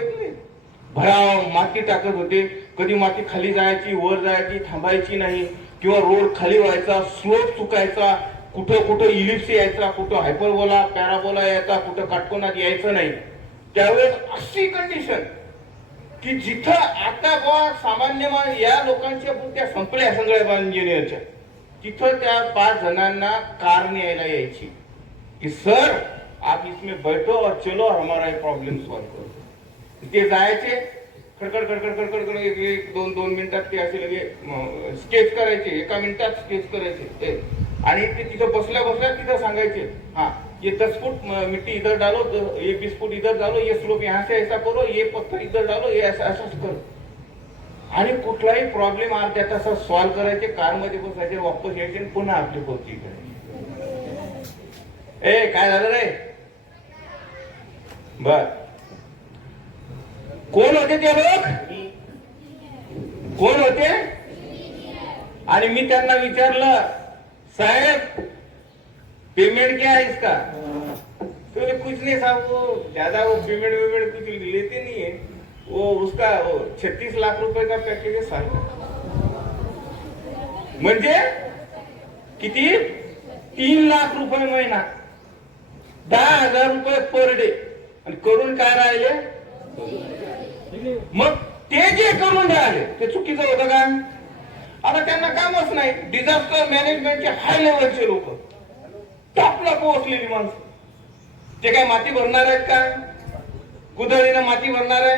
भराव माती टाकत होते, कधी माती खाली जायची वर जायची थांबायची नाही, किंवा रोड खाली व्हायचा, स्लोप चुकायचा, कुठं इलिप्स यायचा, कुठं हायपरबोला पॅराबोला यायचा, कुठं काटकोनात यायचं नाही. त्यावेळेस अशी कंडिशन की जिथं आता बा सामान्य या लोकांच्या पुरत्या संपल्या सगळ्या इंजिनियरच्या, तिथं त्या 5 जणांना कार न्यायला यायची की सर आप इसमें बैठो और चलो और हमारा प्रॉब्लेम सॉल्व करो. ते जायचे खडखड 1-2 मिनिटात ते असे लगे स्केच करायचे, 1 मिनिटात स्केच करायचे. आणि ते तिथं बसल्या बसल्या तिथं सांगायचे, हाँ ये 10 फुट मिट्टी इधर डालो, ये 20 फुट इधर डालो, ये स्लोप यहाँ से ऐसा करो, ये पत्थर इधर डालो, ये ऐसा असंच करो. आणि कुठलाही प्रॉब्लेम अर्ध्या तासात सॉल्व्ह करायचे, कारमध्ये बसायचे, वापस यायचे आणि पुन्हा आपली पोहोची करायची. ए काय झालं रे? बर, कोण होते ते लोक? कोण होते? आणि मी त्यांना विचारलं, साहेब पेमेंट क्या है इसका? तो कुछ नहीं साहब, वो ज्यादा वो पेमेंट कुछ लेते नहीं है, वो उसका 36 लाख रुपए का पैकेज है साल. म्हणजे किती? 3 लाख रुपये महिना, 10,000 रुपये पर डे. आणि करून काय राहिले? मग ते जे करून राहिले ते चुकीचं होतं का? आता त्यांना कामच नाही. डिझास्टर मॅनेजमेंटचे हाय लेवलचे लोक, टॉपला पोहोचलेली माणसं, ते काय माती भरणार आहेत का? कुदळीनं माती भरणार आहे?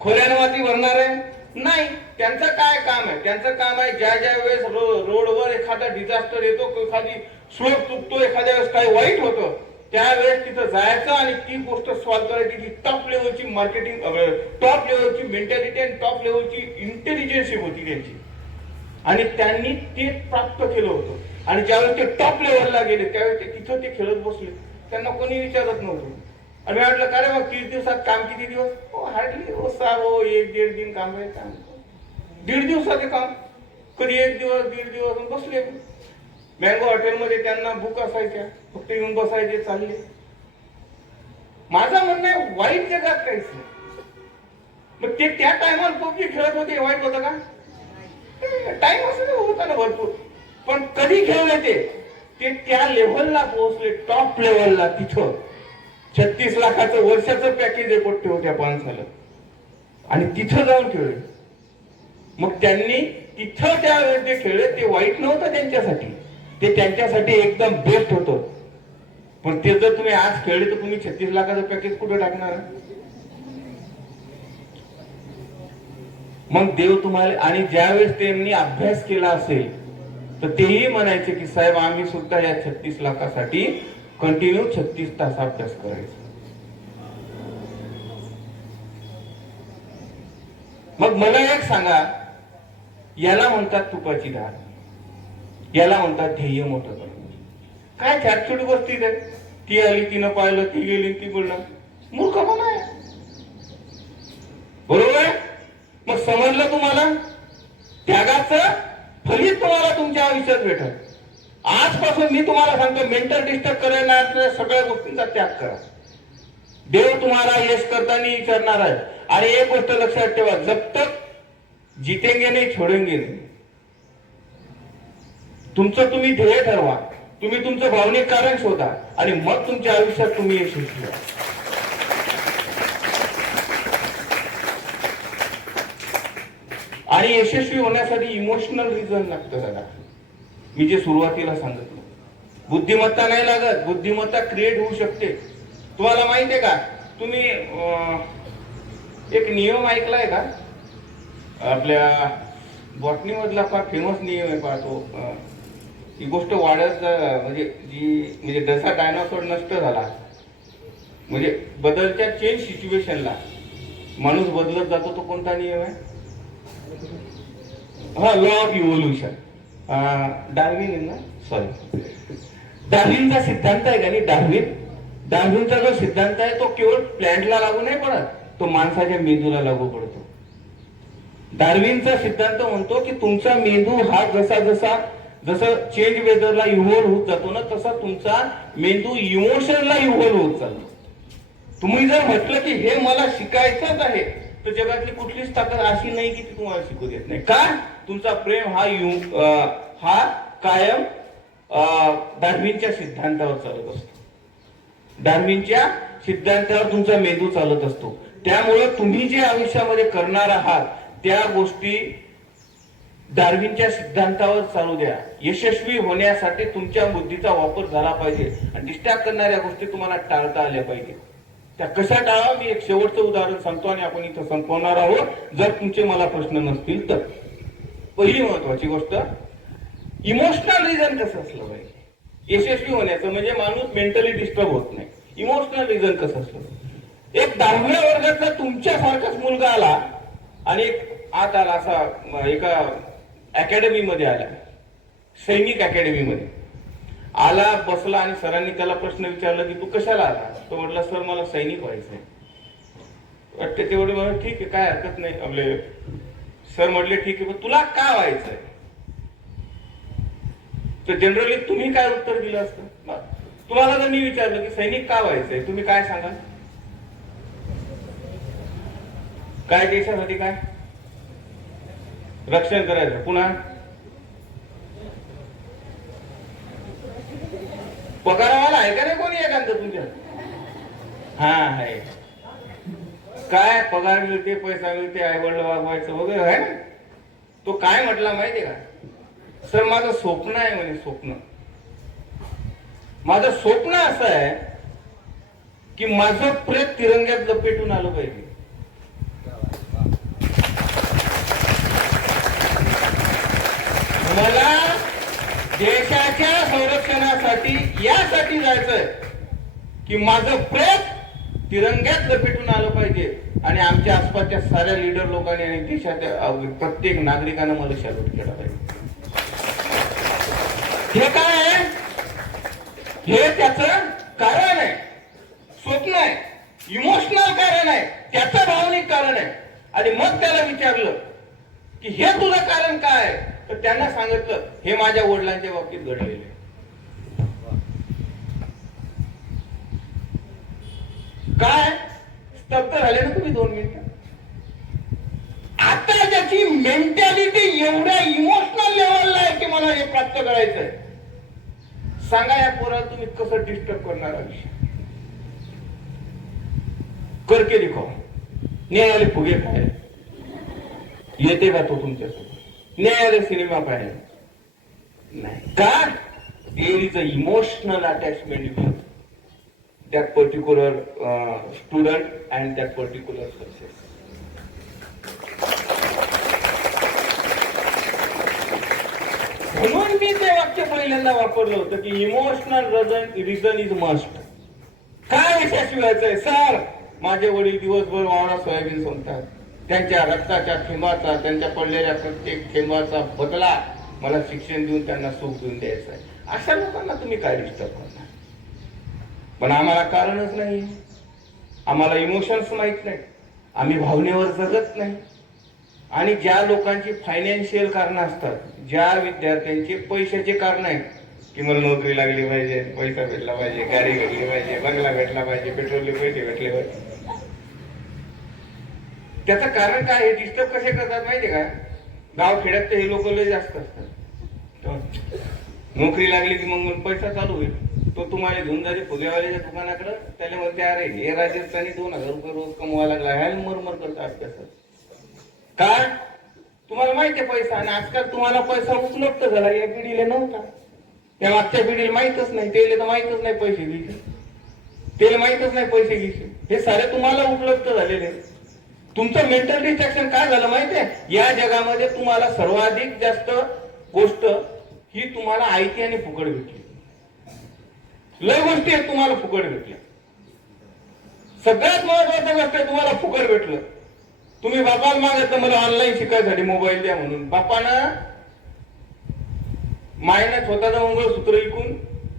खोल्यानं माती भरणार आहे? नाही. त्यांचं काय काम आहे? त्यांचं काम आहे ज्या ज्या वेळेस रोडवर एखादा डिझास्टर येतो, एखादी स्लोप तुटतो, एखाद्या वेळेस काही वाईट होतं, त्यावेळेस तिथं जायचं आणि ती गोष्ट सॉल्व्ह करायची. ती टॉप लेवलची मार्केटिंग, टॉप लेवलची मेंटॅलिटी आणि टॉप लेवलची इंटेलिजन्स होती त्यांची. आणि त्यांनी ते प्राप्त केलं होतं. आणि ज्यावेळेस ते टॉप लेवलला गेले त्यावेळेस ते तिथं ते खेळत बसले, त्यांना कोणी विचारत नव्हतं. आणि मी म्हटलं, का रे मग 30 दिवसात काम किती दिवस? हार्डली हो सार हो 1-1.5 दिन काम आहे. काम 1.5 दिवसाचे काम, कधी 1 दिवस 1.5 दिवस बसले. मँगो हॉटेलमध्ये त्यांना बुक असायच्या, फक्त येऊन बसायचे, चालले. माझं म्हणणं आहे वाईट जगात काहीच नाही. मग ते त्या टायमाला पबजी खेळत होते, वाईट होतं का? टाइम असं होता ना भरपूर, पण कधी खेळले ते त्या लेव्हलला पोहोचले, टॉप लेव्हलला. तिथं 36 लाखाचं वर्षाचं पॅकेज एकटे होत्या माणसाला, आणि तिथं जाऊन खेळले. मग त्यांनी तिथं त्यावेळेस जे खेळले ते वाईट नव्हतं त्यांच्यासाठी, ते त्यांच्यासाठी एकदम बेस्ट होतं. पण ते जर तुम्ही आज खेळले तर तुम्ही 36 लाखाचं पॅकेज कुठे टाकणार? मग देव तुम्हाला, आणि ज्यावेळेस त्यांनी अभ्यास केला असेल तर तेही म्हणायचे की साहेब आम्ही सुद्धा या 36 लाखासाठी कंटिन्यू 36 तास अभ्यास करायचा. मग मला एक सांगा, याला म्हणतात तुपाची धार, याला म्हणतात ध्येय मोठं करणं. काय छोटी गोष्टी आहे? ती आली, तिनं पाहिलं, ती गेली, ती बोलणार, मूर्खपणा आहे. बरोबर आहे? मग समजलं तुम्हाला? त्यागाचं फलित तुम्हाला तुमच्या आयुष्यात भेटल. आजपासून मी तुम्हाला सांगतो, मेंटल डिस्टर्ब करणाऱ्या सगळ्या गोष्टींचा त्याग करा. देव तुम्हाला यश करताना विचारणार आहे. आणि एक गोष्ट लक्षात ठेवा, जब तक जीतेंगे नाही छोडेंगे नाही. तुमचं तुम्ही ध्येय ठरवा, तुम्ही तुमचं भावनिक कारण शोधा, आणि मग तुमच्या आयुष्यात तुम्ही यशस्वी व्हा. आणि यशस्वी होण्यासाठी इमोशनल रिझन लागतं दादा. मी जे सुरुवातीला सांगितलं, बुद्धिमत्ता नाही लागत, बुद्धिमत्ता क्रिएट होऊ शकते. तुम्हाला माहिती आहे का? तुम्ही एक नियम ऐकलाय का? आपल्या बॉटनी मधला फार फेमस नियम आहे पाहतो. ही गोष्ट वाढत म्हणजे जसा डायनासोर नष्ट झाला, म्हणजे बदलत्या चेंज सिच्युएशनला माणूस बदलत जातो, तो कोणता नियम आहे? हा, लॉ ऑफ इव्होल्युशन. डार्विन ना, सॉरी, डार्विनचा सिद्धांत आहे का नाही? डार्विनचा जो सिद्धांत आहे तो केवळ प्लॅंटला लागू नाही पडत, तो माणसाच्या मेंदूला लागू पडतो. डार्विनचा सिद्धांत म्हणतो की तुमचा मेंदू हा जसं चेंज वेदरला इव्हॉल्व होत जातो ना, तसा तुमचा मेंदू इमोशनला इव्हॉल्व होत चालतो. तुम्ही जर म्हटलं की हे मला शिकायचंच आहे, तर जगातली कुठलीच ताकद अशी नाही की ती तुम्हाला शिकू देत नाही. का? तुमचा प्रेम हा कायम डार्विनच्या सिद्धांतावर चालत असतो. डार्विनच्या सिद्धांतावर तुमचा मेंदू चालत असतो. त्यामुळे तुम्ही जे आयुष्यामध्ये करणार आहात त्या गोष्टी डार्विनच्या सिद्धांतावर चालू द्या. यशस्वी होण्यासाठी तुमच्या बुद्धीचा वापर झाला पाहिजे, आणि डिस्ट्रॅक्ट करणाऱ्या गोष्टी तुम्हाला टाळता आल्या पाहिजे. त्या कशा टाळावा मी एक शेवटचं उदाहरण सांगतो आणि आपण इथं संपवणार आहोत, जर तुमचे मला प्रश्न नसतील तर. पहिली महत्वाची गोष्ट, इमोशनल रिझन कसं असलं पाहिजे. यशस्वी होण्याचं म्हणजे माणूस मेंटली डिस्टर्ब होत नाही. इमोशनल रिझन कसं असतं, एक 10व्या वर्गातला तुमच्यासारखाच मुलगा आला आणि एक आत आला असा एका अकॅडमी मध्ये आला, सैनिक अकॅडमी मध्ये आला, बसला आणि सरांनी त्याला प्रश्न विचारला की तू कशाला आला. तो म्हटला सर मला सैनिक व्हायचंय. वाटते तेवढे मला ठीक आहे काय हरकत नाही. आपले सर म्हटले ठीक आहे पण तुला का व्हायचंय. तर जनरली तुम्ही काय उत्तर दिलं असतं. तुम्हाला जर मी विचारलं की सैनिक का व्हायचंय तुम्ही काय सांगाल. काय देशासाठी काय रक्षण करायचं. पुन्हा पगारवाला आहे का नाही कोणी एखादं तुमच्या. हा आहे काय पगार मिळते पैसा मिळते आई वडील वागवायचं वगैरे आहे ना. तो काय म्हटला माहितीये का, सर माझं स्वप्न आहे म्हणे. स्वप्न माझं स्वप्न असं आहे की माझं प्रेत तिरंग्यात लपेटून आलं पाहिजे. मला देशाच्या संरक्षणासाठी यासाठी जायचंय की माझं प्रेत तिरंग्यात लपेटून आलं पाहिजे आणि आमच्या आसपासच्या साऱ्या लीडर लोकांनी आणि देशाच्या प्रत्येक नागरिकांना मला सॅल्यूट केला पाहिजे. हे काय आहे, हे त्याचं कारण आहे, स्वप्न आहे, इमोशनल कारण आहे, त्याचं भावनिक कारण आहे. आणि मग त्याला विचारलं की हे तुझं कारण काय, तर त्यांना सांगितलं हे माझ्या वडिलांच्या बाबतीत घडलेले. काय स्तब्ध झाले ना तुम्ही 2 मिनिटं. आता त्याची मेंटॅलिटी एवढ्या इमोशनल लेवलला आहे की मला हे प्राप्त करायचंय. सांगा या पोराला तुम्ही कसं डिस्टर्ब करणार आयुष्य. करके दिखाओ. न्यायालय फुगे खायला येते का तो तुमच्यासोबत. न्यायालय सिनेमा पाहायला नाही का. There is a emotional attachment with that particular student and that particular success. म्हणून मी ते वाक्य पहिल्यांदा वापरलं होतं की इमोशनल रिझन इज मस्ट. काय यशस्वी व्हायचंय सर, माझे वडील दिवसभर वावरात सोयाबीन सोडतात, त्यांच्या रक्ताच्या थेंबाचा, त्यांच्या पडलेल्या प्रत्येक थेंबाचा बदला मला शिक्षण देऊन त्यांना सुख देऊन द्यायचं आहे. अशा लोकांना तुम्ही काय डिस्टर्ब करणार. पण आम्हाला कारणच नाही, आम्हाला इमोशन्स माहित नाही, आम्ही भावनेवर जगत नाही. आणि ज्या लोकांची फायनान्शियल कारण असतात, ज्या विद्यार्थ्यांचे पैशाचे कारण आहेत की मला नोकरी लागली पाहिजे, पैसा भेटला पाहिजे, गाडी भेटली पाहिजे, बंगला भेटला पाहिजे, पेट्रोलचे पैसे भेटले पाहिजे, त्याचं कारण काय. हे डिस्टर्ब कसे करतात माहितीये का. गाव खेड्यात तर हे लोक लय जास्त असतात. नोकरी लागली की मग पैसा चालू होईल, तो तुम्हाला घेऊन जाते फुगेवाल्याच्या दुकानाकडे. त्याला म्हणते अरे हे राजस्थानी 2000 रुपये रोज कमवायला लागला, ह्या मरमर करता अभ्यासात. काय तुम्हाला माहितीये पैसा. आणि आजकाल तुम्हाला पैसा उपलब्ध झाला, या पिढीला नव्हता. त्या मागच्या पिढीला माहितच नाही, त्याला तर माहितच नाही पैसे घ्यायचे, त्याला माहितच नाही पैसे घ्यायचे. हे सारे तुम्हाला उपलब्ध झालेले. तुमचं मेंटल डिस्ट्रॅक्शन काय झालं माहितीये. या जगामध्ये तुम्हाला सर्वाधिक जास्त गोष्ट ही तुम्हाला आयती आणि फुकट भेटली. लय गोष्टी आहेत तुम्हाला फुकट भेटल्या. सगळ्यात महत्वाची गोष्ट आहे तुम्हाला फुकट भेटलं. तुम्ही बापाला मागत मला ऑनलाईन शिकायसाठी मोबाईल द्या म्हणून. बापानं मायनं स्वतःचं मंगळसूत्र विकून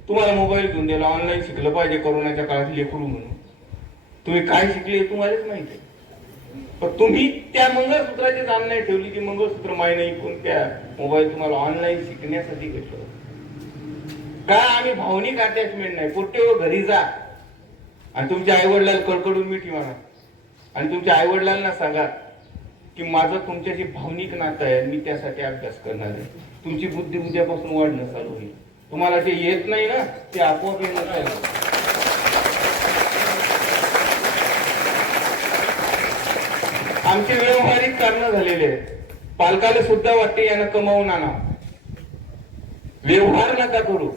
तुम्हाला मोबाईल घेऊन दिला. ऑनलाईन शिकलं पाहिजे कोरोनाच्या काळात लेकरू म्हणून. तुम्ही काय शिकले हे तुम्हालाच माहिती. पण तुम्ही त्या मंगळसूत्राची जाण नाही ठेवली की मंगळसूत्र मायनं विकून त्या मोबाईल तुम्हाला ऑनलाईन शिकण्यासाठी घेतलं. काय आम्ही भावनिक अटॅचमेंट नाही. कुठे घरी जा आणि तुमच्या आई वडिलांना कडकडून मिठी म्हणा आणि तुमच्या आई वडिलांना सांगा की माझं तुमच्याशी भावनिक नातं आहे, मी त्यासाठी अभ्यास करणार आहे. तुमची बुद्धी उद्यापासून वाढणं चालू होईल. तुम्हाला जे येत नाही ना ते आपोआप येणं चालू. आमचे व्यवहारिक कारण झालेले आहेत. पालकाला सुद्धा वाटते यानं कमावून आणा, व्यवहार नका करू.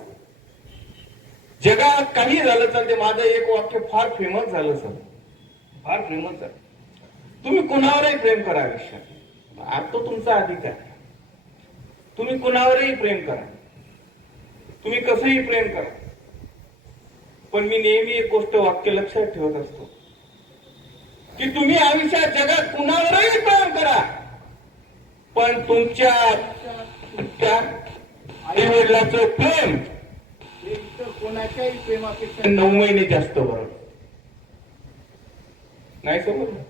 जगात काही झालं तर ते माझं एक वाक्य फार फेमस झालं सर, फार फेमस आहे. तुम्ही कुणावरही प्रेम करा आयुष्यात, आज तो तुमचा अधिकार. तुम्ही कुणावरही प्रेम करा, तुम्ही कसंही प्रेम करा, पण मी नेहमी एक गोष्ट वाक्य लक्षात ठेवत असतो की तुम्ही आयुष्यात जगात कुणावरही प्रेम करा, पण तुमच्या आई वडिलांचं प्रेम हे इतर कोणाच्याही प्रेमापेक्षा 9 महिने जास्त बरं. नाही समजलं?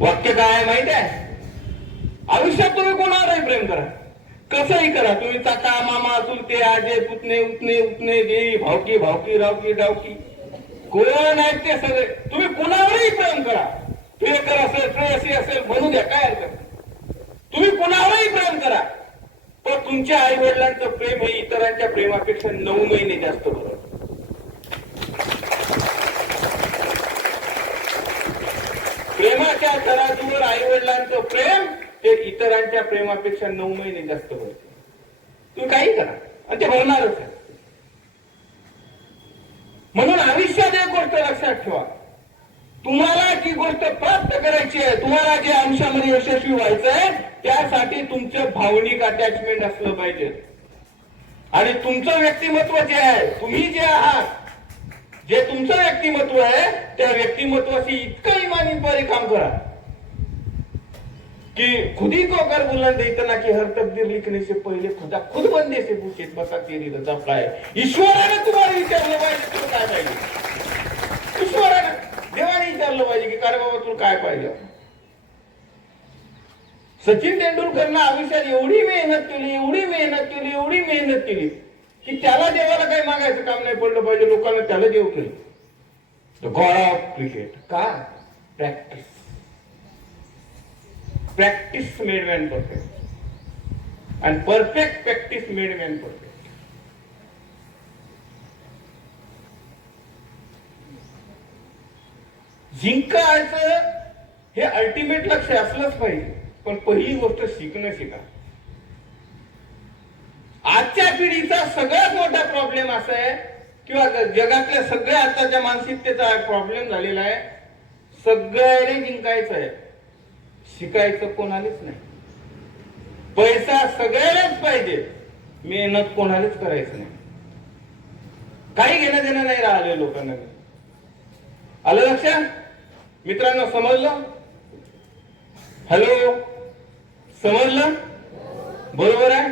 वाक्य काय आहे माहित आहे? आयुष्यात तुम्ही कोणावरही प्रेम करा, कसंही करा. तुम्ही काका मामा चुलते आजे पुतणे उतणे उतणे देई भावकी भावकी रावकी डावकी कोण आहेत ते सगळे, तुम्ही कोणावरही प्रेम करा. प्रियकर असेल प्रेयसी असेल म्हणू द्या, काय हरकत. तुम्ही कोणावरही प्रेम करा, पण तुमच्या आई वडिलांचं प्रेम हे इतरांच्या प्रेमापेक्षा 9 महिने जास्त बरं. प्रेमाच्या तराजूवर आई वडिलांचं प्रेम हे इतरांच्या प्रेमापेक्षा 9 महिने जास्त बरं. तुम्ही काही करा आणि ते होणारच आहे. म्हणून आयुष्यात एक गोष्ट लक्षात ठेवा, तुम्हाला जी गोष्ट प्राप्त करायची आहे, तुम्हाला जे आयुष्यामध्ये यशस्वी व्हायचं आहे, त्यासाठी तुमचं भावनिक अटॅचमेंट असलं पाहिजे. आणि तुमचं व्यक्तिमत्व जे आहे, तुम्ही जे आहात, जे तुमचं व्यक्तिमत्व आहे, त्या व्यक्तिमत्वाशी इतकं इमानदारी काम करा कि खुदी को कर बुलंद इतना कि हर तकदीर लिखने से पहले खुदा खुद बंदे से पूछे बसा तेरी रजा काय. ईश्वराने तुम्हाला विचारलं पाहिजे तुला काय पाहिजे. ईश्वराने देवाने विचारलं पाहिजे की काय बाबा तुला काय पाहिजे. सचिन तेंडुलकरनं आयुष्यात एवढी मेहनत केली, एवढी मेहनत केली, एवढी मेहनत केली की त्याला देवाला काही मागायचं काम नाही पडलं पाहिजे. लोकांना त्याला देव केलं. The god of cricket. का? Practice. Practice made man perfect आणि perfect practice made man perfect. जिंकायचं हे अल्टिमेट लक्ष असलंच पाहिजे, पण पहिली गोष्ट शिकणं शिका. आजच्या पिढीचा सगळ्यात मोठा प्रॉब्लेम असा आहे किंवा जगातल्या सगळ्या आताच्या मानसिकतेचा प्रॉब्लेम झालेला आहे, सगळ्याने जिंकायचं आहे, शिकायचं कोणालाच नाही. पैसा सगळ्यालाच पाहिजे, मेहनत कोणालाच करायचं नाही. काही घेणं देणं नाही राहिले लोकांना. आलं लक्षात? मित्रांनो समजलं? हॅलो, समजलं? बरोबर आहे.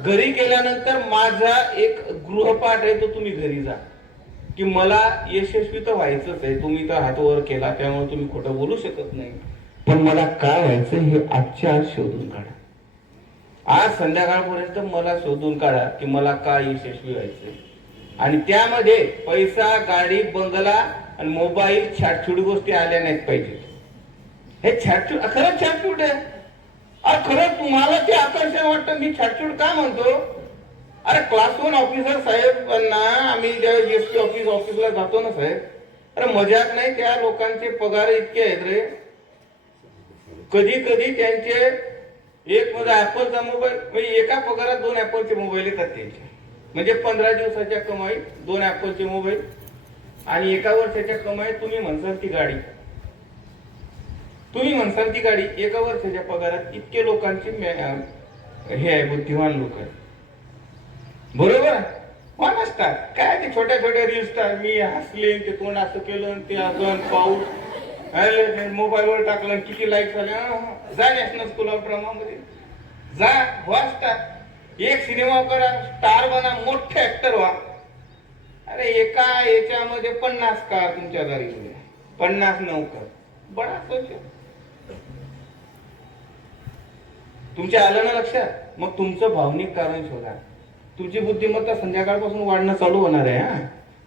घरी गेल्यानंतर माझा एक गृहपाठ आहे, तो तुम्ही घरी जा की मला यशस्वी तर व्हायचंच आहे. तुम्ही तर हात वर केला त्यामुळे तुम्ही खोटं बोलू शकत नाही, पण मला काय व्हायचं हे आजच्या आज शोधून काढा. आज संध्याकाळपर्यंत मला शोधून काढा की मला काय यशस्वी व्हायचंय. आणि त्यामध्ये पैसा, गाडी, बंगला आणि मोबाईल, छाटछूट गोष्टी आल्या नाहीत पाहिजे. हे छाटछूट खरंच छाटछूट आहे. खरं तुम्हाला ते आकर्षण वाटतं. मी छाटछूट का म्हणतो? अरे क्लास 1 ऑफिसर साहेबांना आम्ही ज्यावेळी एसपी ऑफिसला जातो ना साहेब, अरे मजाक नाही, त्या लोकांचे पगार इतके आहेत रे. कधी कधी त्यांचे एक मध्ये ऍपलचा मोबाईल, म्हणजे एका पगारात 2 ऍपलचे मोबाईल येतात त्यांचे. म्हणजे 15 दिवसाच्या कमाई 2 ऍपलचे मोबाईल आणि एका वर्षाच्या कमाई तुम्ही म्हणसाल ती गाडी. तुम्ही म्हणसाल ती गाडी. एका वर्षाच्या पगारात इतके लोकांची हे आहे, बुद्धिमान लोक आहेत. बरोबर? नसतात काय ते छोट्या छोट्या रील स्टार. मी हसले, ते तोंड असं केलं, ते अजून पाऊस मोबाईलवर टाकलं, किती लाईक झाले. जा नॅशनल स्कूल ऑफ ड्रामा मध्ये जा, वाचता एक सिनेमा करा, स्टार बना, मोठे ऍक्टर व्हा. अरे एका याच्यामध्ये 50 का तुमच्या घरी 50 नौकर बडा सोच. तुमच्या आलं ना लक्षात? मग तुमचं भावनिक कारण शोधा. तुमची बुद्धिमत्ता संध्याकाळपासून वाढणं चालू होणार आहे. हा,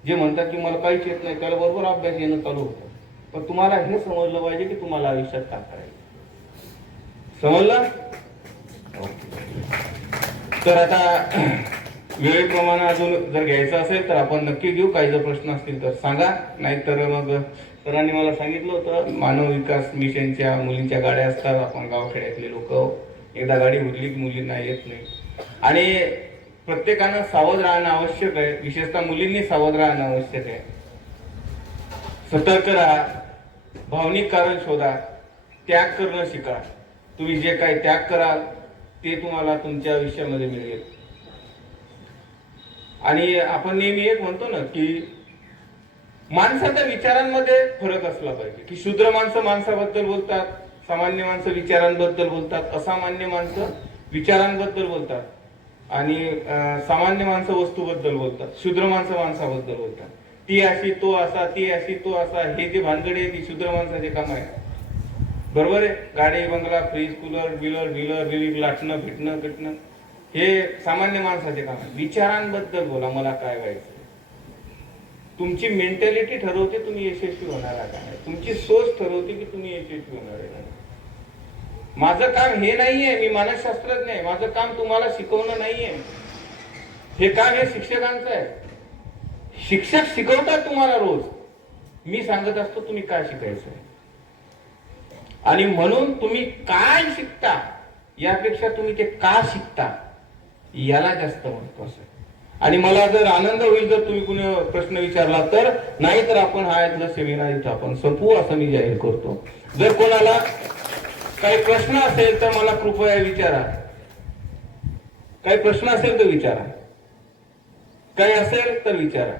जे म्हणतात की मला काहीच येत नाही त्याला बरोबर अभ्यास येणं चालू होतं. पण तुम्हाला हे समजलं पाहिजे की तुम्हाला आयुष्यात काय करायचं. समजलं? तर आता वेळेप्रमाणे अजून जर घ्यायचं असेल तर आपण नक्की घेऊ. काही जर प्रश्न असतील तर सांगा, नाहीतर मग सरांनी मला सांगितलं होतं मानव विकास मिशनच्या मुलींच्या गाड्या असतात. आपण गावखेड्यातले लोक एकदा गाडी उडली की मुलींना येत नाही. आणि प्रत्येकानं सावध राहणं आवश्यक आहे, विशेषतः मुलींनी सावध राहणं आवश्यक आहे. सतर्क राहा, भावनिक कारण शोधा, त्याग करणं शिका. तुम्ही जे काही त्याग कराल ते तुम्हाला तुमच्या आयुष्यामध्ये मिळेल. आणि आपण नेहमी एक म्हणतो ना की माणसाच्या विचारांमध्ये फरक असला पाहिजे, की शूद्र माणसं माणसाबद्दल बोलतात, सामान्य माणसं विचारांबद्दल बोलतात, असामान्य माणसं विचारांबद्दल बोलतात, आणि सामान्य माणसं वस्तूबद्दल बोलतात, शूद्र माणसं माणसाबद्दल बोलतात. ती अशी तो असा, ती अशी तो असा, हे जे भानगडी आहे ती शूद्र माणसाचे काम आहे. बरोबर आहे. गाडी बंगला फ्रीज कूलर बिलर बिलिंग लाटणं फिटणं कटणं हे सामान्य माणसाचे काम आहे. विचारांबद्दल बोला, मला काय व्हायचं. तुमची मेंटॅलिटी ठरवते तुम्ही यशस्वी होणार आहे का नाही. तुमची सोच ठरवते की तुम्ही यशस्वी होणार आहे का नाही. माझं काम हे नाहीये, मी मानसशास्त्रज्ञ आहे, माझं काम तुम्हाला शिकवणं नाहीये. हे काम हे शिक्षकांचं आहे. शिक्षक शिकवतात तुम्हाला रोज. मी सांगत असतो तुम्ही काय शिकायचं आहे. आणि म्हणून तुम्ही काय शिकता यापेक्षा तुम्ही ते का शिकता याला जास्त महत्वाचं आहे. आणि मला जर आनंद होईल जर तुम्ही कुणी प्रश्न विचारला तर, नाही तर आपण हा यातलं सेमिनार इथं आपण संपवू असं मी जाहीर करतो. जर कोणाला काही प्रश्न असेल तर मला कृपया विचारा. काही प्रश्न असेल तर विचारा, काही असेल तर विचारा.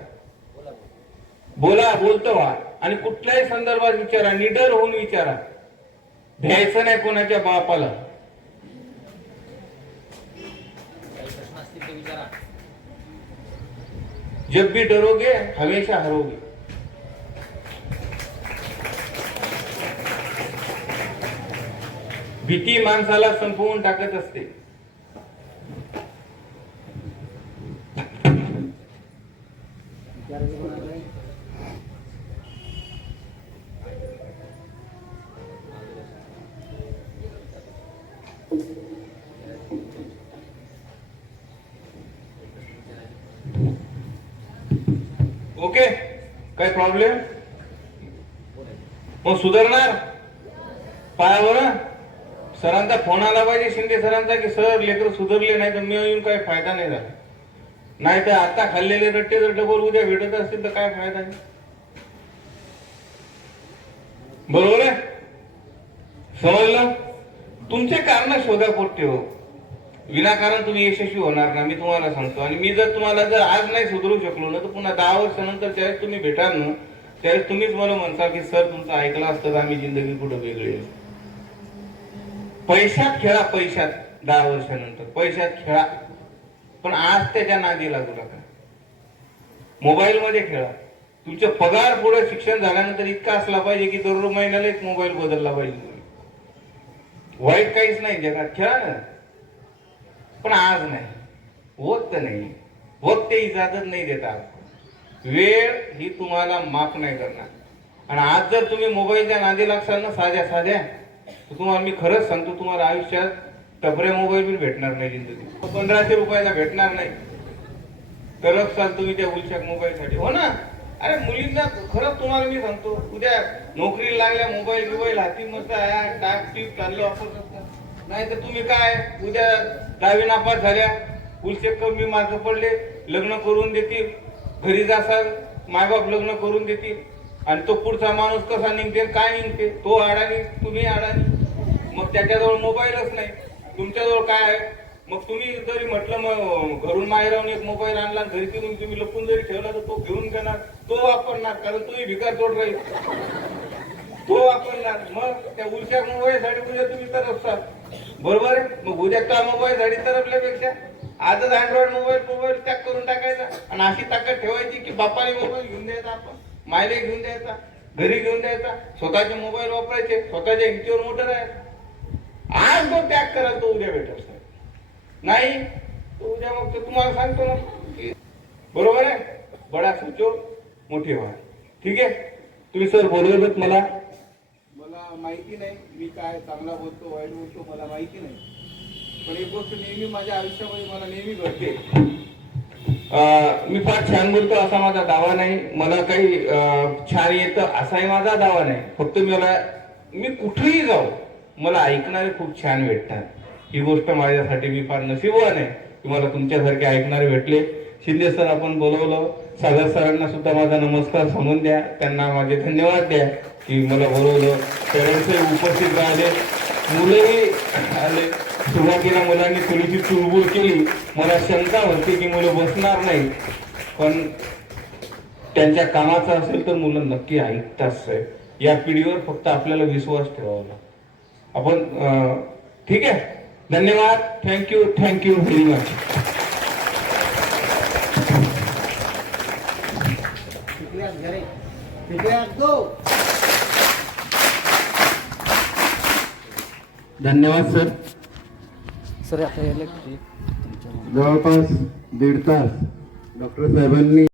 बोला, बोलतो व्हा, आणि कुठल्याही संदर्भात विचारा, निडर होऊन विचारा. भ्यायचं नाही कोणाच्या बापाला. जब भी डरोगे हमेशा हरोगे. भीती माणसाला संपवून टाकत असते. ओके, काय प्रॉब्लेम. मग सुधारणार पायावर. सरांचा फोन आला पाहिजे, शिंदे सरांचा, की सर लेकर सुधारले नाही तर मी येऊन काही फायदा नाही झाला. नाही तर आता खाल्लेले रट्टे जर डबल उद्या भेटत असतील तर काय फायदा आहे. बरोबर आहे. समजलं. तुमचे कारण शोधा पोट्टे हो. विनाकारण तुम्ही यशस्वी होणार ना, मी तुम्हाला सांगतो. आणि मी जर तुम्हाला जर आज नाही सुधरू शकलो ना तर पुन्हा 10 वर्षानंतर ज्यावेळेस तुम्ही भेटाल ना त्यावेळेस तुम्हीच मला म्हणता की सर तुमचं ऐकलं असतं तर आम्ही जिंदगी कुठं वेगळी. पैशात खेळा, पैशात 10 वर्षानंतर पैशात खेळा, पण आज त्याच्या नादी लागू नका. मोबाईल मध्ये खेळा. तुमचे पगार पुढे शिक्षण झाल्यानंतर इतका असला पाहिजे की दररोज महिन्याला एक मोबाईल बदलला पाहिजे. वाईट काहीच नाही जगात, खेळा ना. पण आज नाही, वक्त नाही, वक्त इजाजत नाही देता. वेळ ही तुम्हाला माफ नाही करणार. आणि आज जर तुम्ही मोबाईलच्या नादी लागसाल ना साध्या तर तुम्हाला मी खरंच सांगतो, तुम्हाला आयुष्यात टपऱ्या मोबाईल बिल भेटणार नाही. जिंदगी 1500 रुपयाला भेटणार नाही. तरच चाल तुम्ही त्या उलशाक मोबाईल साठी. हो ना. अरे मुलींना खरंच तुम्हाला मी सांगतो, उद्या नोकरीला लागल्या मोबाईल हाती मस्त टाक टीप चाललं वापरत नाही तर तुम्ही काय उद्या 10वी नापास झाल्या, उलशे कमी मार्क पडले, लग्न करून देतील, घरी जासाल, मायबाप लग्न करून देतील, आणि तो पुढचा माणूस कसा निघते काय निघते, तो अडाणी तुम्ही अडाणी. मग त्याच्याजवळ मोबाईलच नाही, तुमच्याजवळ काय आहे. मग तुम्ही जरी म्हटलं मग घरून माहेर राहून एक मोबाईल आणला, घरी फिरून तुम्ही लपून जरी ठेवला तर तो घेऊन घेणार, तो वापरणार, कारण तोही भिकार तोड राहील, तो वापरणार. मग त्या उलशा मोबाईल साठी उद्या तुम्ही तरफसाल. बरोबर आहे. मग उद्या त्या मोबाईल साठी तरफल्यापेक्षा आजच अँड्रॉइड मोबाईल त्याग करून टाकायचा, आणि अशी ताकद ठेवायची की बापाने मोबाईल घेऊन द्यायचा, आपण मायले घेऊन द्यायचा, घरी घेऊन द्यायचा, स्वतःचे मोबाईल वापरायचे, स्वतःच्या हिमतीवर मोटर आहे. आज तो त्याग कराल तो उद्या भेटत नाही. तो उद्या मग तुम्हाला सांगतो ना, बरोबर आहे. बडा सोचो मोठे व्हा. ठीक आहे. तुम्ही सर बोलवत मला माहिती नाही मी काय चांगला बोलतो वाईट बोलतो मला माहिती नाही, पण एक गोष्ट नेहमी माझ्या आयुष्यामध्ये मला नेहमी घडते. मी फार छान बोलतो असा माझा दावा नाही, मला काही छान येतं असाही माझा दावा नाही. फक्त मी कुठेही जाऊ मला ऐकणारे खूप छान भेटतात. ही गोष्ट माझ्यासाठी मी फार नशीबवान आहे की मला तुमच्यासारखे ऐकणारे भेटले. शिंदे सर आपण बोलवलं. सागर सरांना सुद्धा माझा नमस्कार सांगून द्या, त्यांना माझे धन्यवाद द्या की मला बोलवलं. पेरेंट्सही उपस्थित राहिले, मुलंही आले. सुरुवातीला मुलांनी थोडीशी चुळबुळ केली, मला शंका होती की मुलं बसणार नाही, पण त्यांच्या कामाचं असेल तर मुलं नक्की ऐकतात. या पिढीवर फक्त आपल्याला विश्वास ठेवावा. आपण ठीक आहे. धन्यवाद. Thank you very much. धन्यवाद सर. सर आता जवळपास 1.5 तास डॉक्टर साहेबांनी